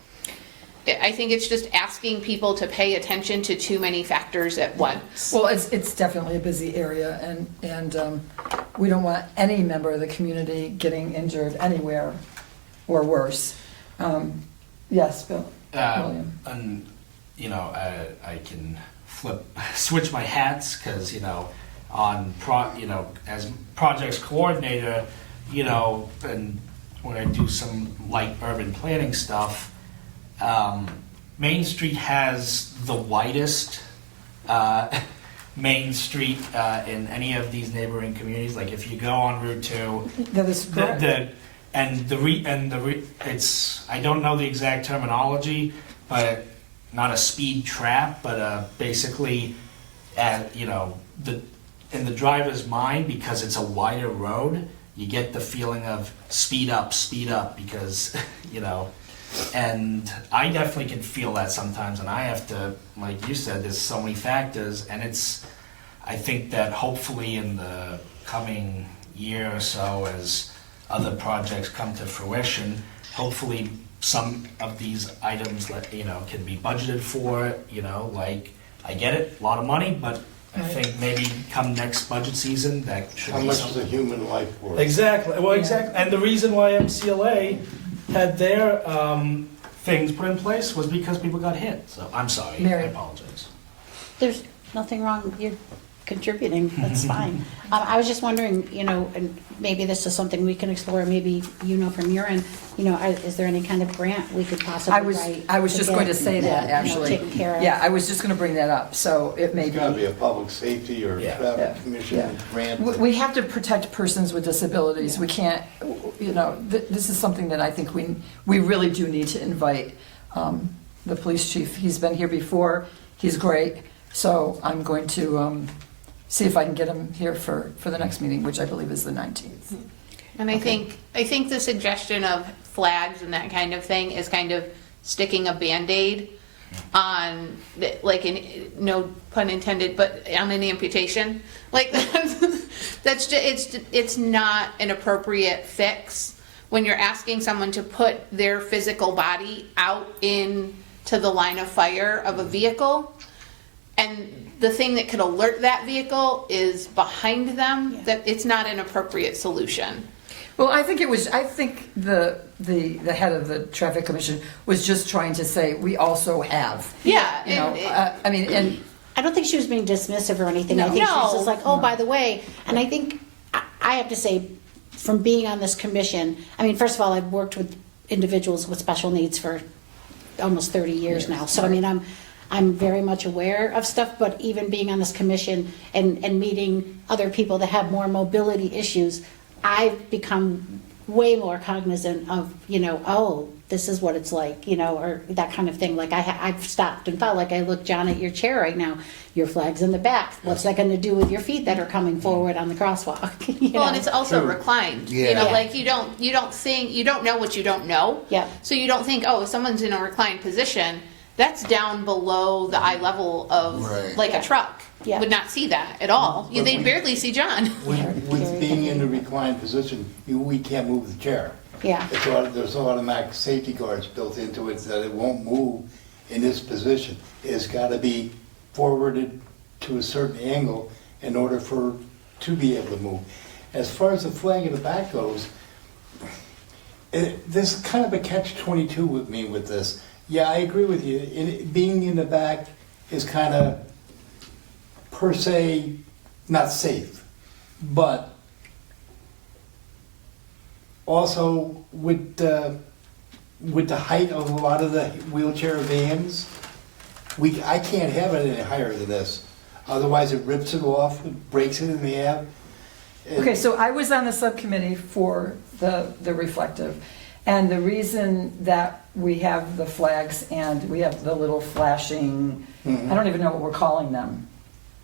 I think it's just asking people to pay attention to too many factors at once. Well, it's definitely a busy area, and we don't want any member of the community getting injured anywhere or worse. Yes, Bill? William? And I can switch my hats because as projects coordinator, and when I do some light urban planning stuff, Main Street has the widest Main Street in any of these neighboring communities. Like if you go on Route 2, That is correct. it's, I don't know the exact terminology, but not a speed trap, but basically, you know, in the driver's mind, because it's a wider road, you get the feeling of speed up, because, you know, and I definitely can feel that sometimes, and I have to, like you said, there's so many factors, and I think that hopefully in the coming year or so, as other projects come to fruition, hopefully some of these items, you know, can be budgeted for, you know, like, I get it, a lot of money, but I think maybe come next budget season, that should How be much something. is a human life worth? Exactly, well, exactly, and the reason why MCLA had their things put in place was because people got hit, so, I'm sorry, I Mary. apologize. There's nothing wrong, you're contributing, that's fine. I was just wondering, you know, and maybe this is something we can explore, maybe you know from your end, you know, is there any kind of grant we could possibly write? I was just going to say that, you know, actually. taken care of? Yeah, I was just gonna bring that up, so it may It's gotta be. be a public safety or Yeah. Yeah. traffic commission grant. We have to protect persons with disabilities. We can't, you know, this is something that I think we really do need to invite the police chief. He's been here before, he's great, so I'm going to see if I can get him here for the next meeting, which I believe is the 19th. And I think the suggestion of flags and that kind of thing is kind of sticking a Band-Aid on, like, no pun intended, but on an amputation. Like, that's just, it's not an appropriate fix when you're asking someone to put their physical body out into the line of fire of a vehicle, and the thing that could alert that vehicle is behind them, that it's not an appropriate solution. Well, I think the head of the traffic commission was just trying to say, we also have. Yeah, You know, and I mean, and I don't think she was being dismissive or anything. I No. think she was No. just like, oh, by the way, and I think, I have to say, from being on this commission, I mean, first of all, I've worked with individuals with special needs for almost 30 years now. So, I mean, I'm very much aware of stuff, but even being on this commission and meeting other people that have more mobility issues, I've become way more cognizant of, you know, oh, this is what it's like, you know, or that kind of thing. Like I've stopped and felt like, I look, John, at your chair right now, your flag's in the back. What's that gonna do with your feet that are coming forward on the crosswalk? You well, and know? it's also reclined. You know, Yeah. like you don't think, you don't know what you don't know. Yeah. So you don't think, oh, if someone's in a reclined position, that's down below the eye level of Right. like a truck. Yeah. Would not see that at all. They barely see John. With being in a reclined position, we can't move the chair. Yeah, There's automatic safety guards built into it that it won't move in this position. It's gotta be forwarded to a certain angle in order to be able to move. As far as the flag in the back goes, there's kind of a catch-22 with me with this. Yeah, I agree with you. Being in the back is kind of, per se, not safe. But also with the height of a lot of the wheelchair vans, I can't have it any higher than this. Otherwise, it rips it off, it breaks it in half. okay, so I was on the subcommittee for the reflective. And the reason that we have the flags and we have the little flashing, I don't even know what we're calling them.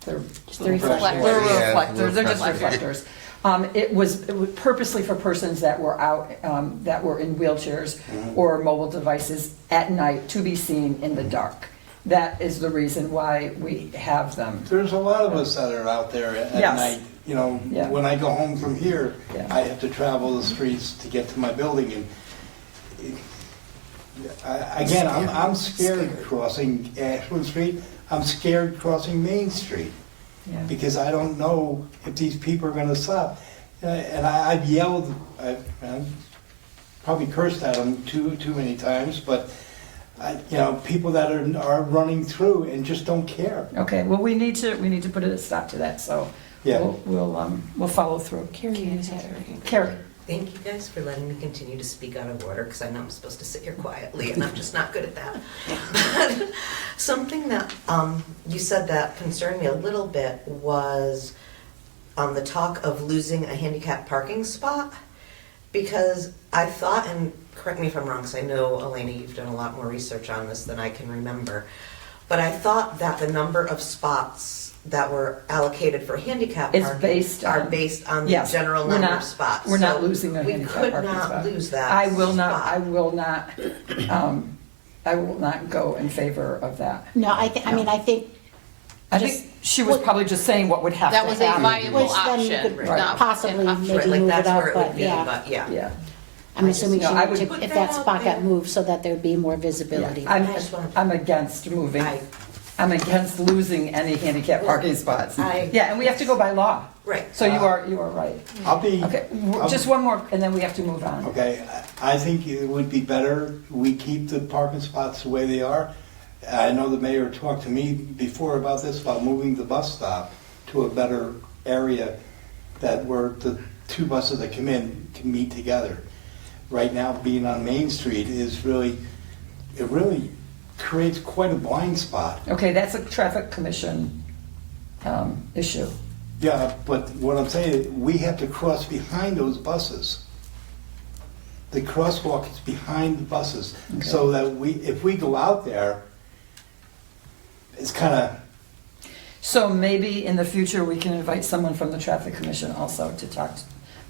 They're the reflectors. They're Yeah, reflectors, they're just reflectors. reflectors. It was purposely for persons that were out, that were in wheelchairs or mobile devices at night to be seen in the dark. That is the reason why we have them. There's a lot of us that are out there at Yes. night. You know, Yeah. when I go home from here, Yeah. I have to travel the streets to get to my building, and again, I'm scared crossing Ashland Street. I'm scared crossing Main Street Yeah. because I don't know if these people are gonna stop. And I've yelled, I've probably cursed at them too many times, but you know, people that are running through and just don't care. Okay, well, we need to put a stop to that, so Yeah. we'll follow through. Carrie has had her. Carrie, Thank you guys for letting me continue to speak out of order, because I know I'm supposed to sit here quietly, and I'm just not good at that. But something that you said that concerned me a little bit was the talk of losing a handicap parking spot, because I thought, and correct me if I'm wrong, because I know, Elena, you've done a lot more research on this than I can remember, but I thought that the number of spots that were allocated for handicap It's parking based are on- based on the Yes, general we're number not- of spots. We're not So losing a handicap parking spot. We could not lose that I will not, spot. I will not go in favor of that. No, I mean, I think I Just- think she was probably just saying what would have to That happen. was a viable Which then you option, could not possibly an option. maybe Right, like move it that's up, where it would but be, yeah. but yeah. Yeah, I'm assuming No, I would- if that spot got moved so that there'd be more visibility. yeah. I'm against moving, I'm against losing any handicap parking spots. Yeah, and we have to go by law. Right. So you are right. I'll be. Okay, just one more, and then we have to move on. Okay, I think it would be better we keep the parking spots the way they are. I know the mayor talked to me before about this, about moving the bus stop to a better area that where the two buses that come in can meet together. Right now, being on Main Street is really, it really creates quite a blind spot. Okay, that's a traffic commission issue. Yeah, but what I'm saying is, we have to cross behind those buses. The crosswalk is behind the buses, so that if we go out there, it's kind of, So maybe in the future, we can invite someone from the traffic commission also to talk.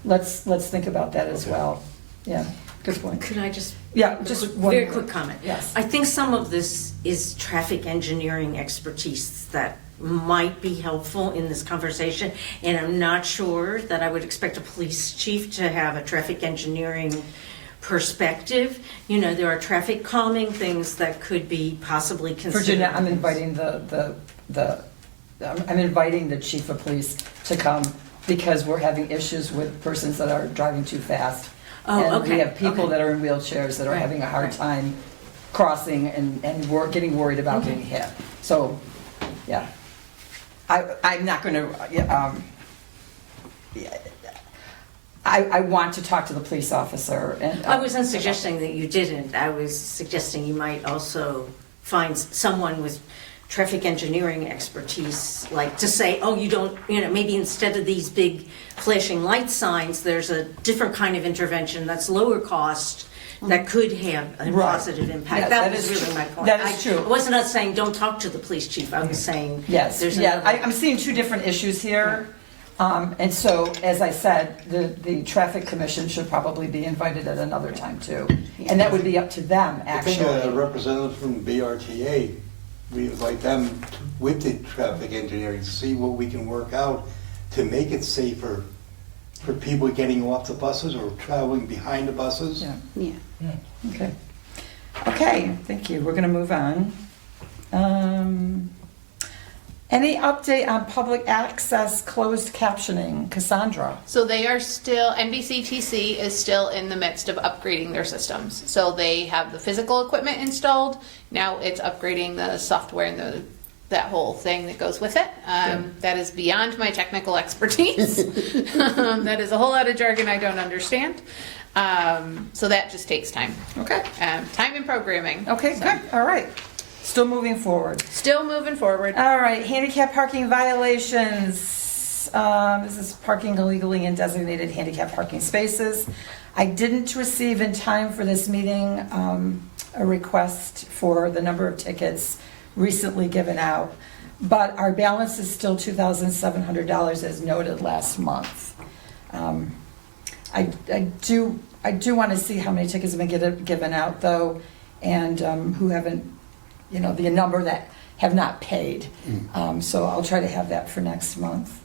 Let's think about that as Okay. well. Yeah, good point. Could I just, Yeah, just one very more. quick comment? Yes. I think some of this is traffic engineering expertise that might be helpful in this conversation, and I'm not sure that I would expect a police chief to have a traffic engineering perspective. You know, there are traffic calming things that could be possibly considered. Virginia, I'm inviting I'm inviting the chief of police to come because we're having issues with persons that are driving too fast. Oh, And okay, we have people okay. that are in wheelchairs that are Right, having a hard right. time crossing and getting worried about Okay. getting hit. So, yeah. I'm not gonna, I want to talk to the police officer and. I wasn't suggesting that you didn't. I was suggesting you might also find someone with traffic engineering expertise, like to say, oh, you don't, you know, maybe instead of these big flashing light signs, there's a different kind of intervention that's lower cost that could have a Right. positive impact. Yeah, That that was is really true. my point. That is true. I wasn't not saying don't talk to the police chief. I was saying Yes, there's yeah, another. I'm seeing two different issues here. And so, as I said, the traffic commission should probably be invited at another time too. And that would be up to them, I think a actually. representative from BRTA, we invite them with the traffic engineering to see what we can work out to make it safer for people getting off the buses or traveling behind the buses. Yeah, Yeah. okay. Okay, thank you. We're gonna move on. Any update on public access closed captioning? Cassandra? So they are still, NBCTC is still in the midst of upgrading their systems. So they have the physical equipment installed. Now it's upgrading the software and that whole thing that goes with it. That is beyond my technical expertise. That is a whole lot of jargon I don't understand. So that just takes time. Okay, Time and programming. okay, So, good, all right. Still moving forward. Still moving forward. All right, handicap parking violations. This is parking illegally in designated handicap parking spaces. I didn't receive in time for this meeting a request for the number of tickets recently given out, but our balance is still $2,700 as noted last month. I do want to see how many tickets have been given out though, and who haven't, you know, the number that have not paid. So I'll try to have that for next month.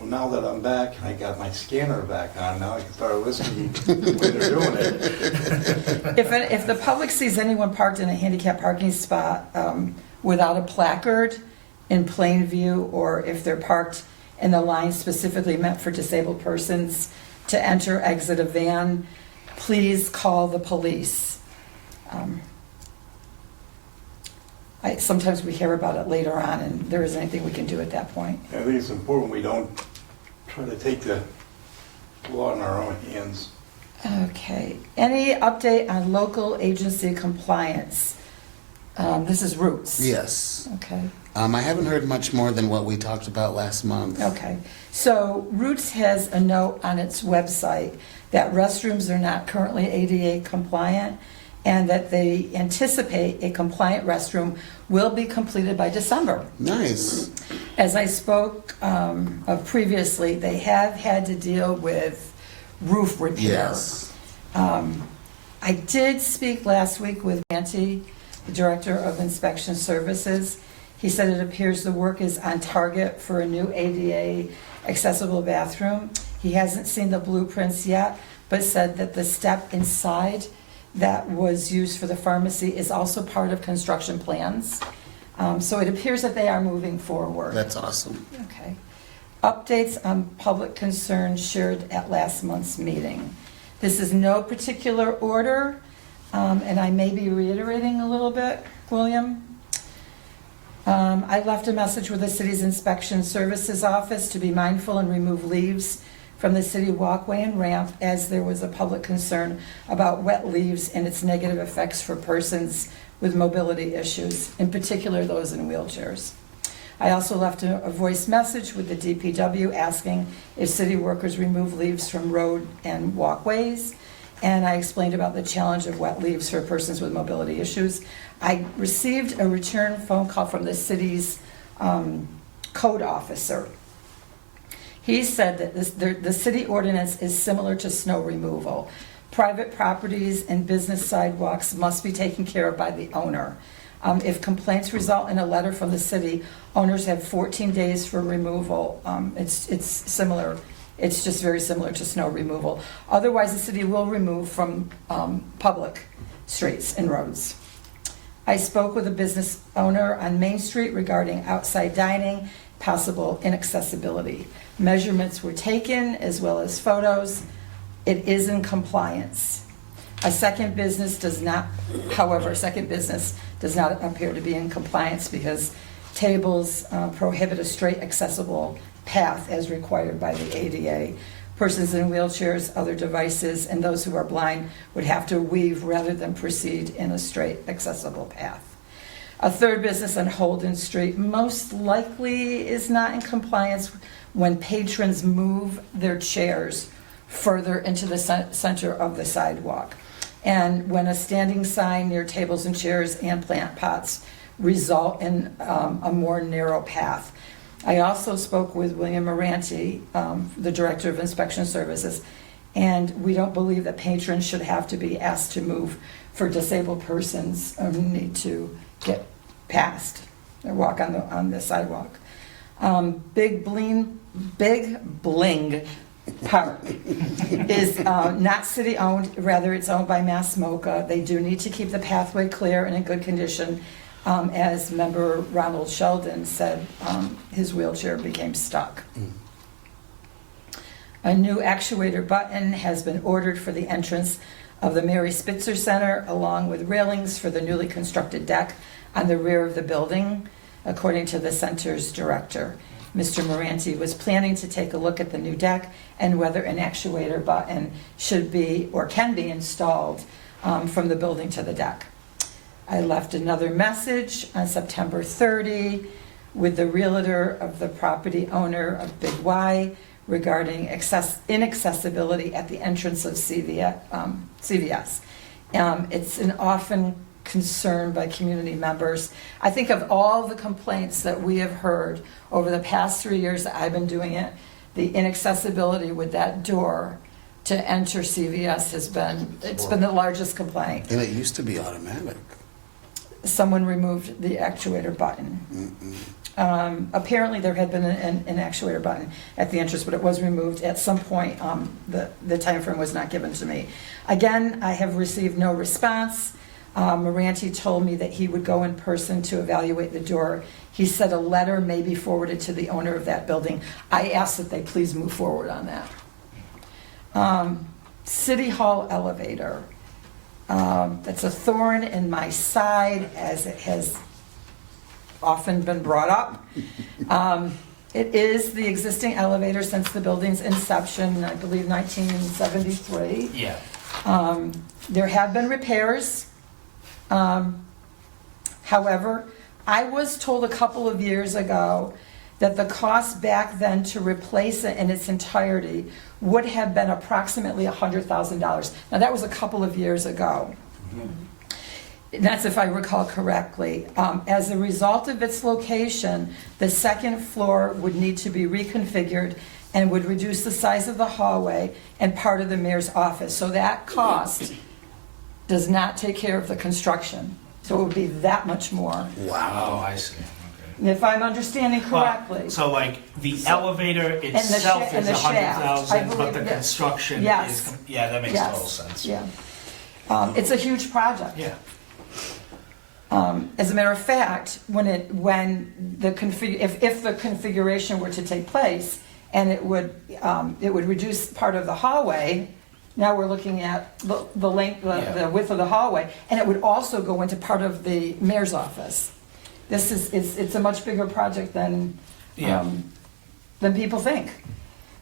Well, now that I'm back and I got my scanner back on, now I can start listening when they're doing it. If the public sees anyone parked in a handicap parking spot without a placard in plain view, or if they're parked in the line specifically meant for disabled persons to enter, exit a van, please call the police. Sometimes we hear about it later on and there isn't anything we can do at that point. I think it's important we don't try to take the a lot in our own hands. Okay, any update on local agency compliance? This is Roots. Yes. Okay. I haven't heard much more than what we talked about last month. Okay, so Roots has a note on its website that restrooms are not currently ADA compliant and that they anticipate a compliant restroom will be completed by December. Nice. As I spoke of previously, they have had to deal with roof repair. Yes. I did speak last week with Nancy, the Director of Inspection Services. He said it appears the work is on target for a new ADA accessible bathroom. He hasn't seen the blueprints yet, but said that the step inside that was used for the pharmacy is also part of construction plans. So it appears that they are moving forward. That's awesome. Okay. Updates on public concerns shared at last month's meeting. This is no particular order, and I may be reiterating a little bit, William. I left a message with the city's inspection services office to be mindful and remove leaves from the city walkway and ramp as there was a public concern about wet leaves and its negative effects for persons with mobility issues, in particular those in wheelchairs. I also left a voice message with the DPW asking if city workers remove leaves from road and walkways, and I explained about the challenge of wet leaves for persons with mobility issues. I received a return phone call from the city's code officer. He said that the city ordinance is similar to snow removal. Private properties and business sidewalks must be taken care of by the owner. If complaints result in a letter from the city, owners have 14 days for removal. It's similar, it's just very similar to snow removal. Otherwise, the city will remove from public streets and roads. I spoke with a business owner on Main Street regarding outside dining, possible inaccessibility. Measurements were taken as well as photos. It is in compliance. A second business does not appear to be in compliance because tables prohibit a straight accessible path as required by the ADA. Persons in wheelchairs, other devices, and those who are blind would have to weave rather than proceed in a straight accessible path. A third business on Holden Street most likely is not in compliance when patrons move their chairs further into the center of the sidewalk, and when a standing sign near tables and chairs and plant pots result in a more narrow path. I also spoke with William Moranti, the Director of Inspection Services, and we don't believe that patrons should have to be asked to move for disabled persons who need to get past or walk on the sidewalk. Big Bling Park is not city-owned, rather it's owned by Mass MoCA. They do need to keep the pathway clear and in good condition. As member Ronald Sheldon said, his wheelchair became stuck. A new actuator button has been ordered for the entrance of the Mary Spitzer Center, along with railings for the newly constructed deck on the rear of the building, according to the center's director. Mr. Moranti was planning to take a look at the new deck and whether an actuator button should be or can be installed from the building to the deck. I left another message on September 30 with the realtor of the property owner of Big Y regarding inaccessibility at the entrance of CVS. It's an often concern by community members. I think of all the complaints that we have heard over the past 3 years that I've been doing it, the inaccessibility with that door to enter CVS it's been the largest complaint. And it used to be automatic. Someone removed the actuator button. Apparently there had been an actuator button at the entrance, but it was removed at some point. The time frame was not given to me. Again, I have received no response. Moranti told me that he would go in person to evaluate the door. He said a letter may be forwarded to the owner of that building. I asked that they please move forward on that. City Hall elevator. That's a thorn in my side, as it has often been brought up. It is the existing elevator since the building's inception, I believe 1973. Yeah. There have been repairs. However, I was told a couple of years ago that the cost back then to replace it in its entirety would have been approximately $100,000. Now, that was a couple of years ago. That's if I recall correctly. As a result of its location, the second floor would need to be reconfigured and would reduce the size of the hallway and part of the mayor's office. So that cost does not take care of the construction. So it would be that much more. Oh, Wow. I see. If I'm understanding correctly. So like the elevator itself and is the shaft, I 100,000, but believe, the yes. construction Yes. is, yeah, that makes Yes. total sense. Yeah. It's a huge project. Yeah. As a matter of fact, if the configuration were to take place, and it would reduce part of the hallway, now we're looking at the length, the width of the hallway, and it would also go into part of the mayor's office. It's a much bigger project than people think.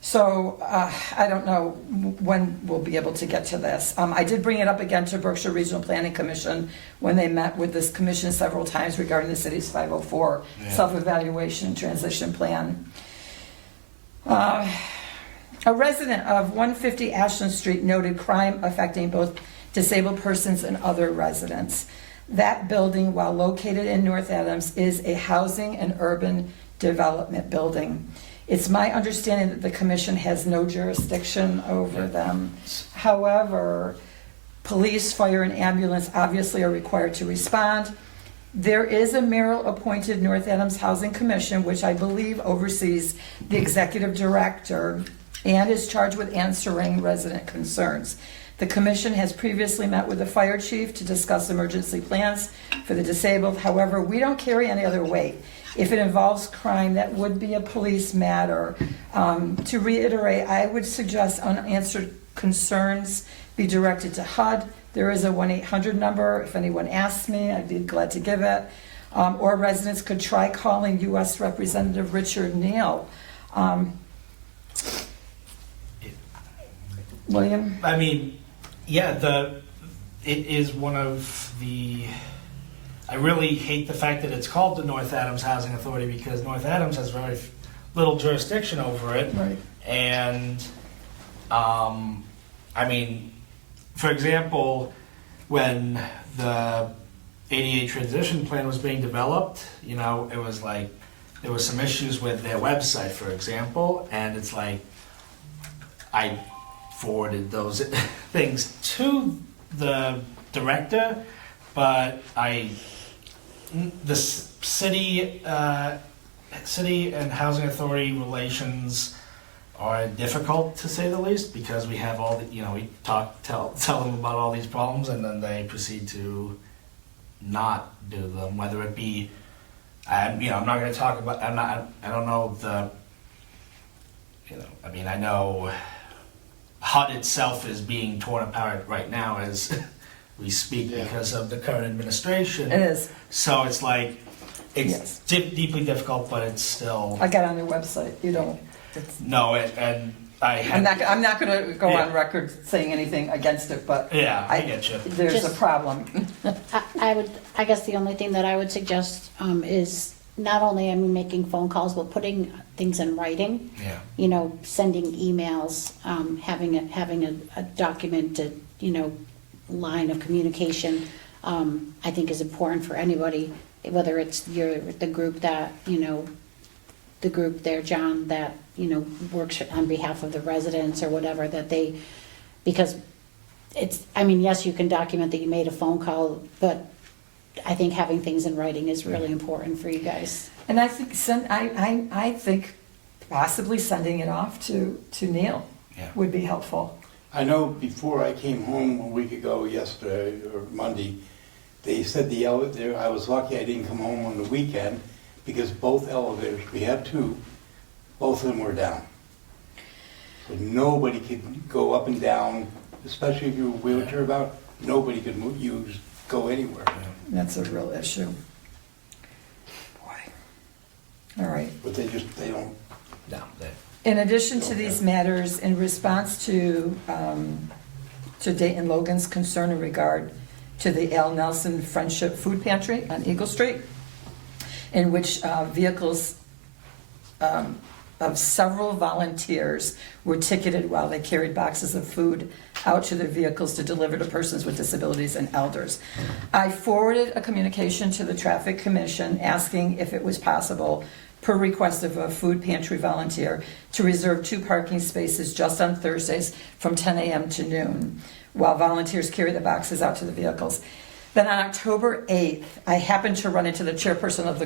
So I don't know when we'll be able to get to this. I did bring it up again to Berkshire Regional Planning Commission when they met with this commission several times regarding the city's 504 self-evaluation transition plan. A resident of 150 Ashland Street noted crime affecting both disabled persons and other residents. That building, while located in North Adams, is a housing and urban development building. It's my understanding that the commission has no jurisdiction over them. However, police, fire, and ambulance obviously are required to respond. There is a mayoral-appointed North Adams Housing Commission, which I believe oversees the executive director and is charged with answering resident concerns. The commission has previously met with the fire chief to discuss emergency plans for the disabled. However, we don't carry any other weight. If it involves crime, that would be a police matter. To reiterate, I would suggest unanswered concerns be directed to HUD. There is a 1-800 number. If anyone asks me, I'd be glad to give it. Or residents could try calling U.S. Representative Richard Neal. William? I mean, yeah, it is one of the, I really hate the fact that it's called the North Adams Housing Authority because North Adams has very little jurisdiction over it. Right. And, I mean, for example, when the ADA transition plan was being developed, you know, it was like, there was some issues with their website, for example, and it's like, I forwarded those things to the director, but the city and housing authority relations are difficult to say the least because we have all the, you know, we tell them about all these problems and then they proceed to not do them, whether it be, you know, I'm not going to talk about, I don't know the, you know, I mean, I know HUD itself is being torn apart right now as we speak because of the current administration. It is. So it's like, it's Yes. deeply difficult, but it's still, I got on their website. You don't. no, and I had. I'm not going to go on Yeah. record saying anything against it, but Yeah, I get you. there's a Just- problem. I guess the only thing that I would suggest is not only, I mean, making phone calls, but putting things in writing. Yeah. You know, sending emails, having a documented, you know, line of communication, I think is important for anybody, whether it's the group that, you know, the group there, John, that, you know, works on behalf of the residents or whatever, that they, because it's, I mean, yes, you can document that you made a phone call, but I think having things in writing is really important for you guys. And I think I think possibly sending it off to Neil Yeah. would be helpful. I know before I came home a week ago, yesterday or Monday, they said the elevator, I was lucky I didn't come home on the weekend because both elevators, we had two, both of them were down. So nobody could go up and down, especially if you were wheelchair bound, nobody could go anywhere. That's a real issue. Boy. All right. But they don't, No, that- In addition to these matters, in response to Dayton Logan's concern in regard to the Al Nelson Friendship Food Pantry on Eagle Street, in which vehicles of several volunteers were ticketed while they carried boxes of food out to their vehicles to deliver to persons with disabilities and elders. I forwarded a communication to the Traffic Commission asking if it was possible, per request of a food pantry volunteer, to reserve 2 parking spaces just on Thursdays from 10 a.m. to noon, while volunteers carry the boxes out to the vehicles. Then on October 8th, I happened to run into the chairperson of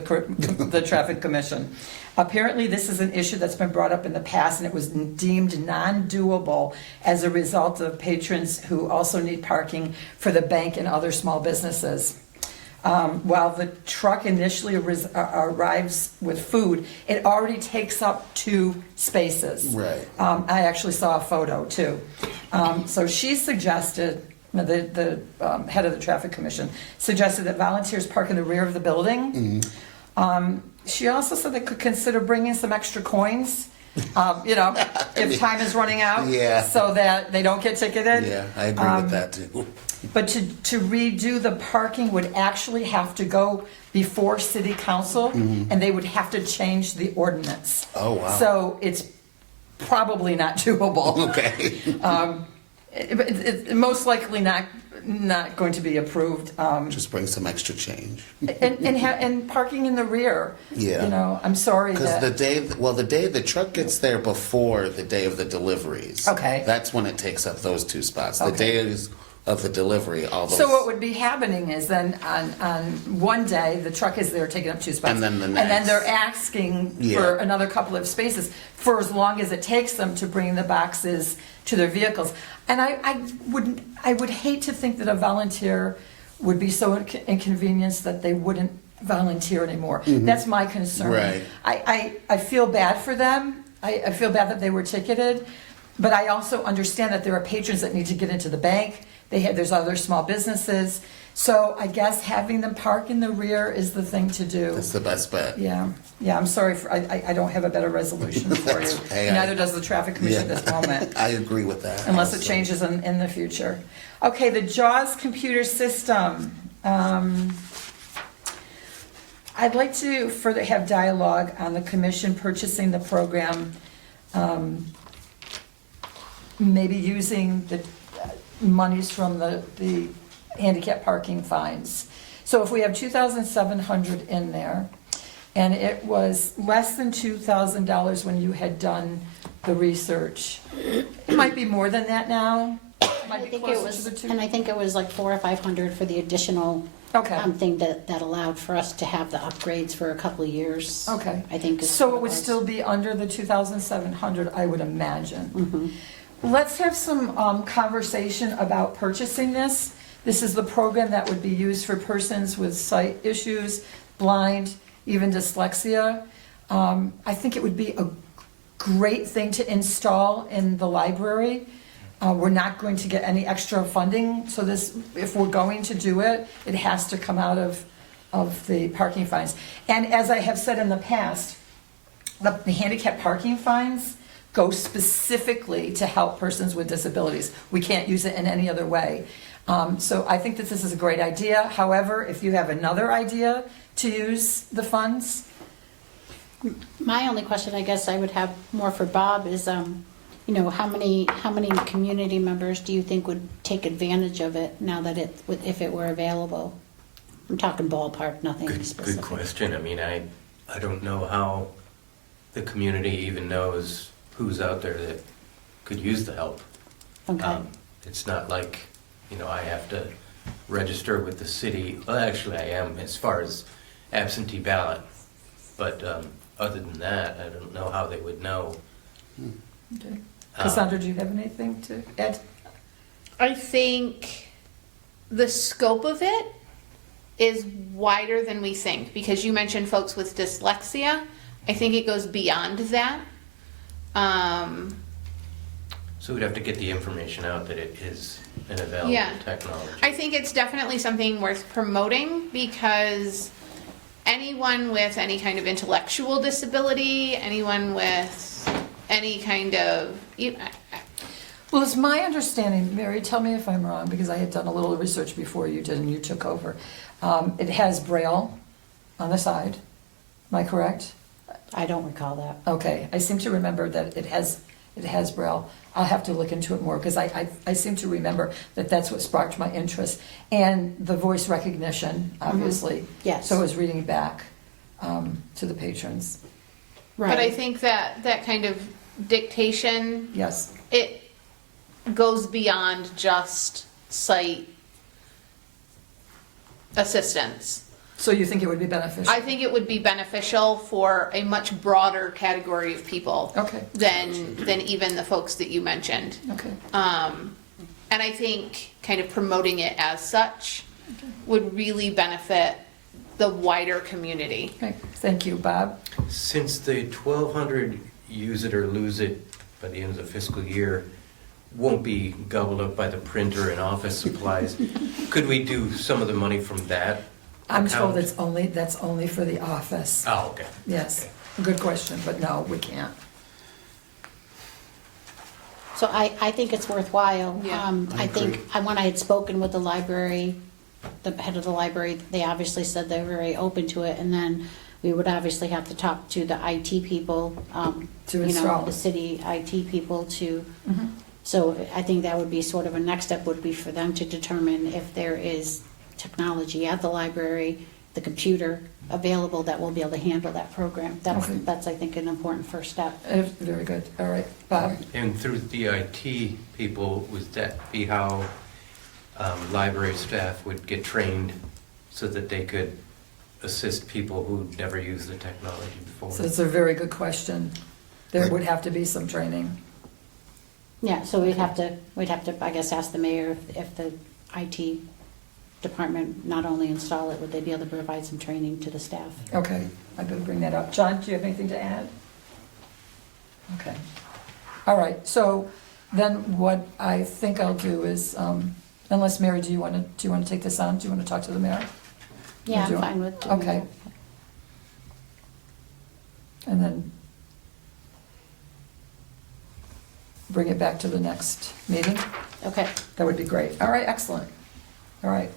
the Traffic Commission. Apparently, this is an issue that's been brought up in the past, and it was deemed non-doable as a result of patrons who also need parking for the bank and other small businesses. While the truck initially arrives with food, it already takes up 2 spaces. Right. I actually saw a photo too. So she suggested, the head of the Traffic Commission suggested that volunteers park in the rear of the building. She also said they could consider bringing some extra coins, if time is running out. Yeah. So that they don't get ticketed. Yeah, I agree with that too. But to redo the parking would actually have to go before city council, and they would have to change the ordinance. Oh, wow. So it's probably not doable. Okay. It's most likely not going to be approved. Just bring some extra change. And parking in the rear. Yeah. I'm sorry Because that. the day the truck gets there before the day of the deliveries. Okay. That's when it takes up those 2 spots. The Okay. days of the delivery, all those. So what would be happening is then on one day, the truck is there taking up 2 spots. And then the And then next. they're asking for Yeah. another couple of spaces for as long as it takes them to bring the boxes to their vehicles. And I would hate to think that a volunteer would be so inconvenienced that they wouldn't volunteer anymore. That's my concern. Right. I feel bad for them. I feel bad that they were ticketed, but I also understand that there are patrons that need to get into the bank. There's other small businesses. So I guess having them park in the rear is the thing to do. That's the best bet. Yeah, I'm sorry, I don't have a better resolution for you. That's okay. Neither does the Traffic Commission at this moment, I agree with that. unless it also. changes in the future. Okay, the JAWS computer system. I'd like to further have dialogue on the commission purchasing the program, maybe using the monies from the handicap parking fines. So if we have $2,700 in there, and it was less than $2,000 when you had done the research, it might be more than that now. It might be closer to the two. And I think it was like 400 or 500 for the additional Okay. thing that allowed for us to have the upgrades for a couple of years. Okay. I think. is So what it would was. still be under the 2,700, I would imagine. Mhm. Let's have some conversation about purchasing this. This is the program that would be used for persons with sight issues, blind, even dyslexia. I think it would be a great thing to install in the library. We're not going to get any extra funding, so this, if we're going to do it, it has to come out of the parking fines. And as I have said in the past, the handicap parking fines go specifically to help persons with disabilities. We can't use it in any other way. So I think that this is a great idea. However, if you have another idea to use the funds, My only question, I guess I would have more for Bob is, how many community members do you think would take advantage of it now that if it were available? I'm talking ballpark, nothing Good specific. question. I mean, I don't know how the community even knows who's out there that could use the help. Okay. It's not like, I have to register with the city. Well, actually, I am as far as absentee ballot. But other than that, I don't know how they would know. okay. Cassandra, do you have anything to add? I think the scope of it is wider than we think, because you mentioned folks with dyslexia. I think it goes beyond that. So we'd have to get the information out that it is an available Yeah. technology. I think it's definitely something worth promoting, because anyone with any kind of intellectual disability, anyone with any kind of, Well, it's my understanding, Mary, tell me if I'm wrong, because I had done a little research before you did and you took over. It has Braille on the side, am I correct? I don't recall that. Okay, I seem to remember that it has Braille. I'll have to look into it more, because I seem to remember that that's what sparked my interest. And the voice recognition, obviously. Yes. So I was reading back to the patrons. but I think that kind of dictation, Yes, it goes beyond just sight assistance. so you think it would be beneficial? I think it would be beneficial for a much broader category of people Okay, than even the folks that you mentioned. okay. And I think kind of promoting it as such would really benefit the wider community. Okay, thank you, Bob. Since the 1,200 use it or lose it by the end of the fiscal year won't be gobbled up by the printer and office supplies, could we do some of the money from that? I'm told account? that's only for the office. Oh, okay. Yes, good question, but no, we can't. So I think it's worthwhile. Yeah. I think, when I had spoken with the library, the head of the library, they obviously said they were very open to it, and then we would obviously have to talk to the IT people, To install the it. city IT people to, Mhm. so I think that would be sort of a next step, would be for them to determine if there is technology at the library, the computer available that will be able to handle that program. Okay. That's, I think, an important first step. Very good, all right, Bob. And through the IT people, would that be how library staff would get trained so that they could assist people who never used the technology before? So it's a very good question. There would have to be some training. Yeah, so we'd have to, I guess, ask the mayor if the IT department not only install it, would they be able to provide some training to the staff? Okay, I better bring that up. John, do you have anything to add? Okay. All right, so then what I think I'll do is, unless Mary, do you want to take this on? Do you want to talk to the mayor? Yeah, do- I'm fine with doing Okay. And then bring it back to the next meeting? that. Okay. That would be great. All right, excellent. All right.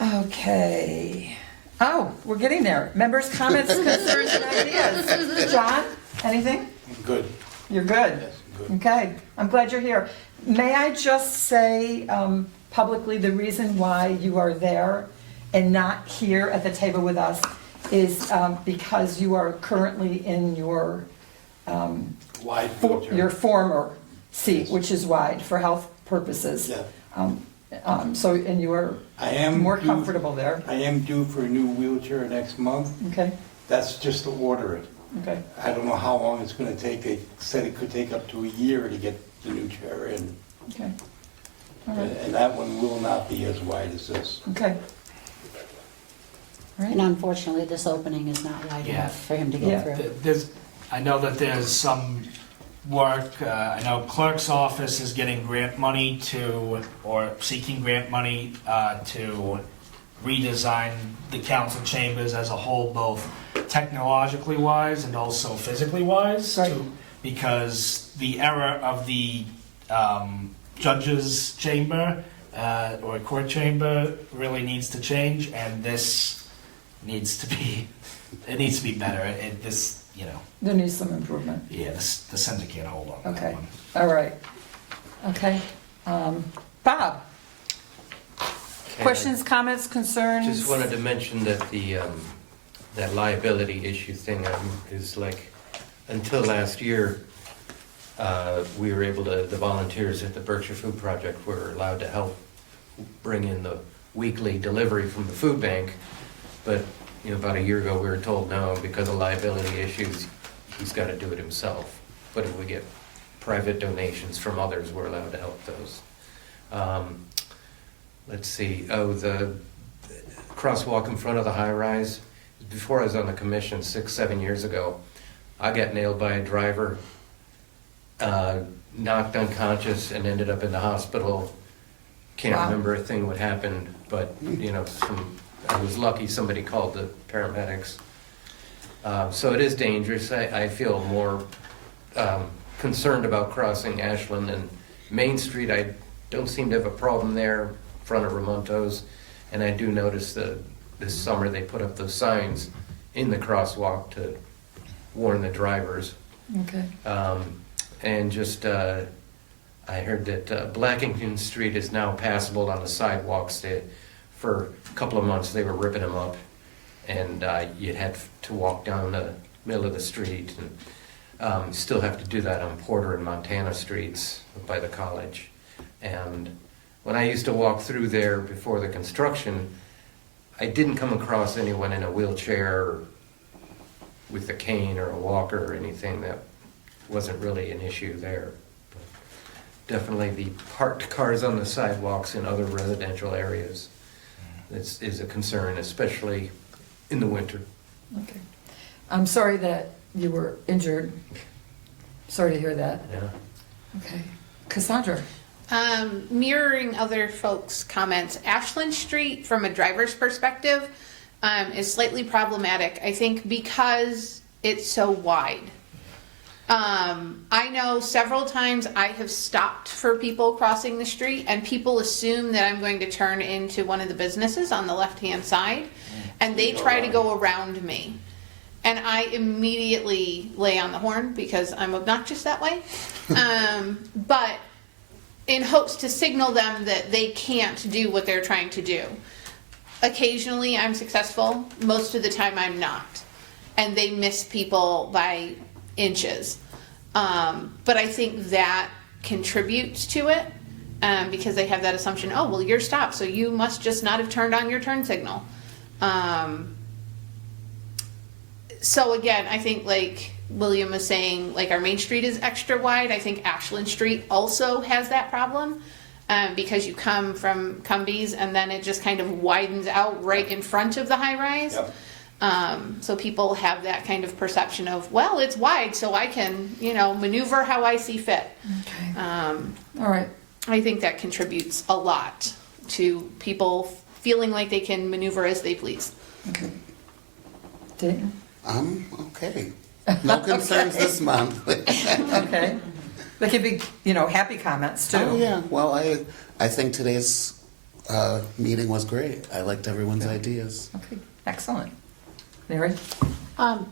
Okay. Oh, we're getting there. Members' comments, concerns, and ideas. John, anything? Good. You're good? Yes, good. Okay, I'm glad you're here. May I just say publicly, the reason why you are there and not here at the table with us is because you are currently in your Wide wheelchair. your former seat, Yes. which is wide for health purposes. Yeah. So, and you are I am more due- comfortable there, I am due for a new wheelchair next month. okay? That's just to order it. Okay, I don't know how long it's gonna take. They said it could take up to a year to get the new chair in. okay. All right, And that one will not be as wide as this. okay. All And right, unfortunately, this opening is not wide Yeah. enough for him to Yeah. get through. I know that there's some work, I know clerk's office is getting grant money or seeking grant money to redesign the council chambers as a whole, both technologically wise and also physically wise. Right. Because the era of the judge's chamber or court chamber really needs to change, and this needs to be, it needs to be better. there needs some improvement. Yeah, the center can't hold on to Okay. that one. All right, okay. Bob, Okay, questions, comments, concerns? I just wanted to mention that that liability issue thing is like, until last year, we were able to, the volunteers at the Berkshire Food Project were allowed to help bring in the weekly delivery from the food bank. But, about a year ago, we were told no, because of liability issues, he's got to do it himself. But if we get private donations from others, we're allowed to help those. Let's see, the crosswalk in front of the high rise, before I was on the commission 6-7 years ago, I got nailed by a driver, knocked unconscious and ended up in the hospital. Can't Wow. remember a thing what happened, but, some I was lucky somebody called the paramedics. So it is dangerous. I feel more concerned about crossing Ashland and Main Street. I don't seem to have a problem there in front of Ramonto's. And I do notice that this summer they put up those signs in the crosswalk to warn the drivers. Okay. And just, I heard that Blackington Street is now passable on the sidewalks. For a couple of months, they were ripping them up, and you'd have to walk down the middle of the street, and still have to do that on Porter and Montana streets by the college. And when I used to walk through there before the construction, I didn't come across anyone in a wheelchair or with a cane or a walker or anything. That wasn't really an issue there. But definitely the parked cars on the sidewalks in other residential areas is a concern, especially in the winter. Okay. I'm sorry that you were injured. Sorry to hear that. Yeah. Okay. Cassandra? Mirroring other folks' comments, Ashland Street, from a driver's perspective, is slightly problematic, I think, because it's so wide. I know several times I have stopped for people crossing the street, and people assume that I'm going to turn into one of the businesses on the left-hand side, and they try to go around me. And I immediately lay on the horn because I'm obnoxious that way. But in hopes to signal them that they can't do what they're trying to do. Occasionally I'm successful, most of the time I'm not. And they miss people by inches. But I think that contributes to it because they have that assumption, oh, well, you're stopped, so you must just not have turned on your turn signal. So again, I think like William was saying, like our Main Street is extra wide. I think Ashland Street also has that problem because you come from Cumbies and then it just kind of widens out right in front of the high rise. Yep. So people have that kind of perception of, well, it's wide, so I can, maneuver how I see fit. Okay. All right. I think that contributes a lot to people feeling like they can maneuver as they please. Okay. Dayton? Okay. No concerns this month. Okay. They could be, happy comments too. Oh, yeah. Well, I think today's meeting was great. I liked everyone's ideas. Okay, excellent. Mary? I'm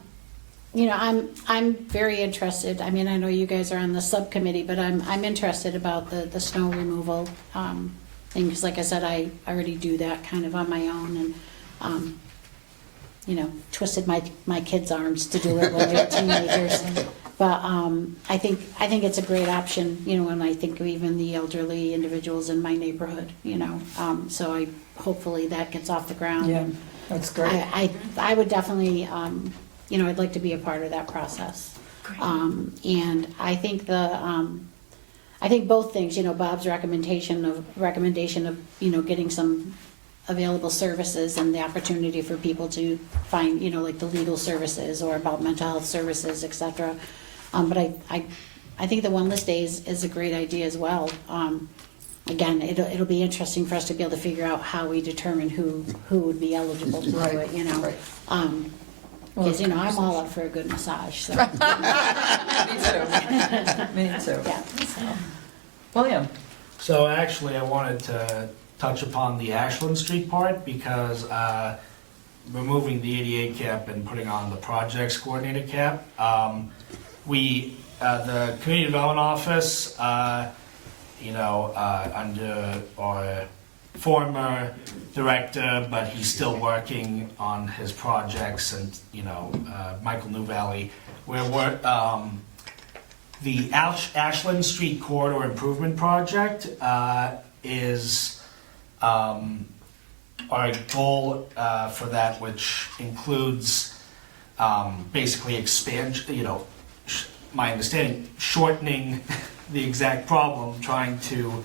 very interested. I mean, I know you guys are on the subcommittee, but I'm interested about the snow removal thing, because like I said, I already do that kind of on my own, and twisted my kids' arms to do it when they're teenagers. But I think it's a great option, and I think of even the elderly individuals in my neighborhood, so hopefully that gets off the ground. Yeah, that's great. I would definitely, I'd like to be a part of that process. And I think I think both things, Bob's recommendation of, getting some available services and the opportunity for people to find, like the legal services or about mental health services, etc. But I think the wellness days is a great idea as well. Again, it'll be interesting for us to be able to figure out how we determine who would be eligible to do it, Right. Because, I'm all up for a good massage, so. Me too. Me too. Yeah, so. William? So actually, I wanted to touch upon the Ashland Street part because removing the 88 cap and putting on the projects coordinator cap, the community development office, under our former director, but he's still working on his projects, and Michael New Valley, where the Ashland Street Corridor Improvement Project is our goal for that, which includes basically expansion, my understanding, shortening the exact problem, trying to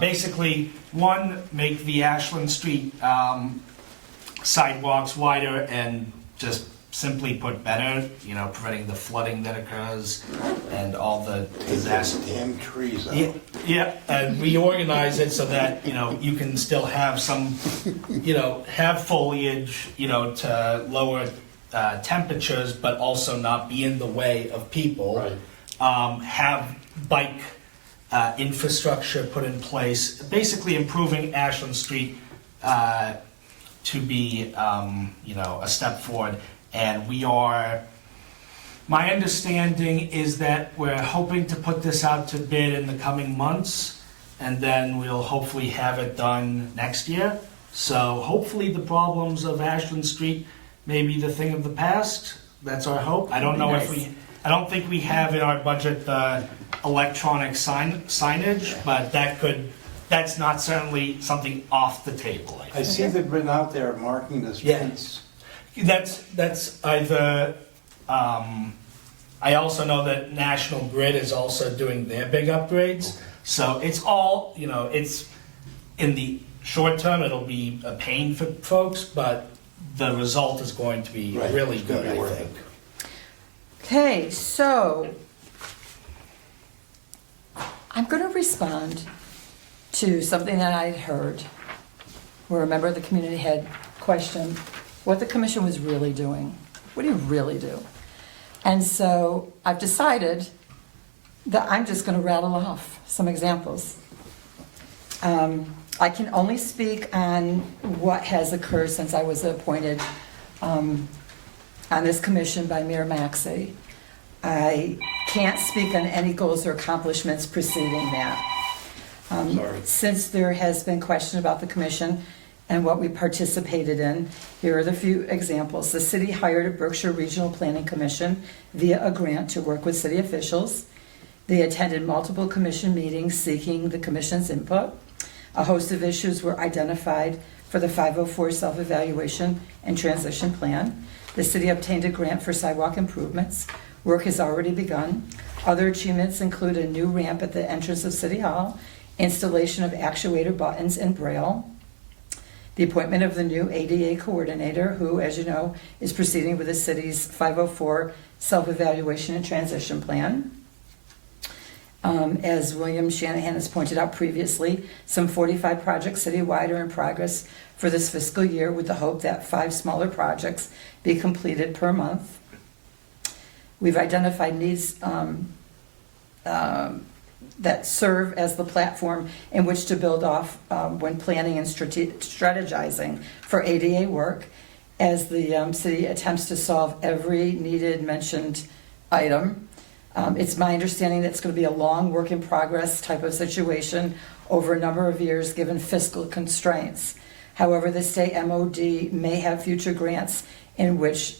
basically, one, make the Ashland Street sidewalks wider and just simply put better, preventing the flooding that occurs and all the disaster. Damn trees Yeah, out. yeah, and reorganize it so that, you can still have some, have foliage, to lower temperatures, but also not be in the way of people. Right. Have bike infrastructure put in place, basically improving Ashland Street to be, a step forward. And my understanding is that we're hoping to put this out to bid in the coming months, and then we'll hopefully have it done next year. So hopefully the problems of Ashland Street may be the thing of the past. That's our hope. I don't know if I don't think we have in our budget the electronic signage, but that's not certainly something off the table. I see they've been out there marking the streets. That's either, I also know that National Grid is also doing their big upgrades. So it's all, it's, in the short term, it'll be a pain for folks, but the result is going to be Right. really It's gonna good, be I worth think. Okay, so I'm going to respond to something that I had heard, where a member of the community had questioned what the commission was really doing. What do you really do? And so I've decided that I'm just going to rattle off some examples. I can only speak on what has occurred since I was appointed on this commission by Mayor Maxey. I can't speak on any goals or accomplishments preceding that. Sorry. Since there has been question about the commission and what we participated in, here are the few examples. The city hired a Berkshire Regional Planning Commission via a grant to work with city officials. They attended multiple commission meetings seeking the commission's input. A host of issues were identified for the 504 self-evaluation and transition plan. The city obtained a grant for sidewalk improvements. Work has already begun. Other achievements include a new ramp at the entrance of City Hall, installation of actuator buttons in Braille, the appointment of the new ADA coordinator, who, as you know, is proceeding with the city's 504 self-evaluation and transition plan. As William Shanahan has pointed out previously, some 45 projects citywide are in progress for this fiscal year, with the hope that 5 smaller projects be completed per month. We've identified needs that serve as the platform in which to build off when planning and strategizing for ADA work, as the city attempts to solve every needed mentioned item. It's my understanding that it's going to be a long work in progress type of situation over a number of years given fiscal constraints. However, the state MOD may have future grants in which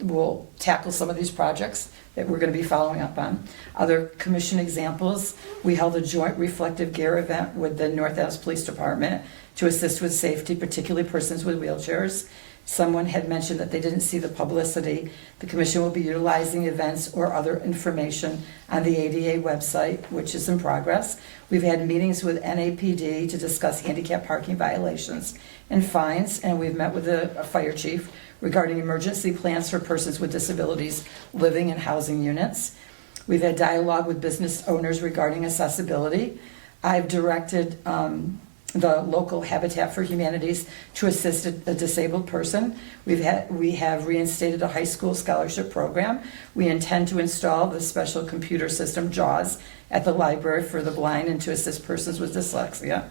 we'll tackle some of these projects that we're going to be following up on. Other commission examples, we held a joint reflective gear event with the North Dallas Police Department to assist with safety, particularly persons with wheelchairs. Someone had mentioned that they didn't see the publicity. The commission will be utilizing events or other information on the ADA website, which is in progress. We've had meetings with NAPD to discuss handicap parking violations and fines, and we've met with the fire chief regarding emergency plans for persons with disabilities living in housing units. We've had dialogue with business owners regarding accessibility. I've directed the local Habitat for Humanities to assist a disabled person. We have reinstated a high school scholarship program. We intend to install the special computer system JAWS at the library for the blind and to assist persons with dyslexia.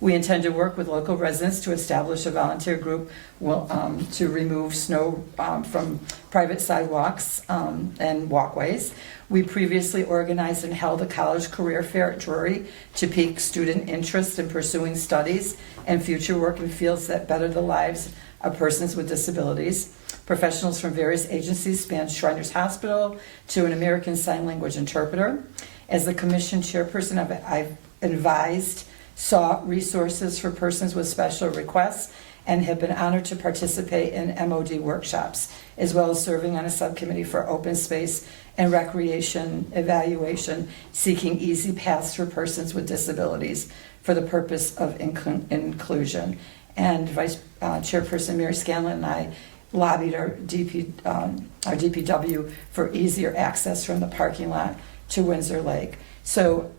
We intend to work with local residents to establish a volunteer group to remove snow from private sidewalks and walkways. We previously organized and held a college career fair at Drury to pique student interest in pursuing studies and future work in fields that better the lives of persons with disabilities. Professionals from various agencies spanned Shriners Hospital to an American Sign Language interpreter. As the commission chairperson, I've advised sought resources for persons with special requests and have been honored to participate in MOD workshops, as well as serving on a subcommittee for open space and recreation evaluation, seeking easy paths for persons with disabilities for the purpose of inclusion. And Vice Chairperson Mary Scanlon and I lobbied our DPW for easier access from the parking lot to Windsor Lake. So,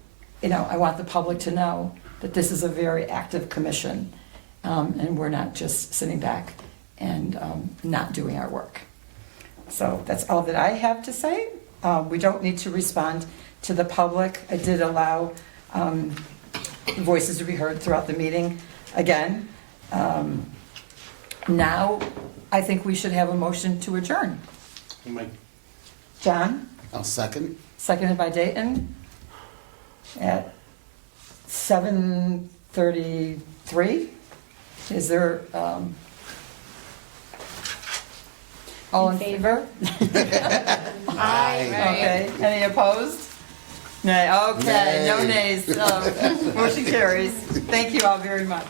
I want the public to know that this is a very active commission, and we're not just sitting back and not doing our work. So that's all that I have to say. We don't need to respond to the public. I did allow voices to be heard throughout the meeting. Again, now I think we should have a motion to adjourn. John, I'll second. seconded by Dayton at 7:33. Is there, all in favor? Aye. Okay, any opposed? Nay, okay, no nays. Motion carries. Thank you all very much.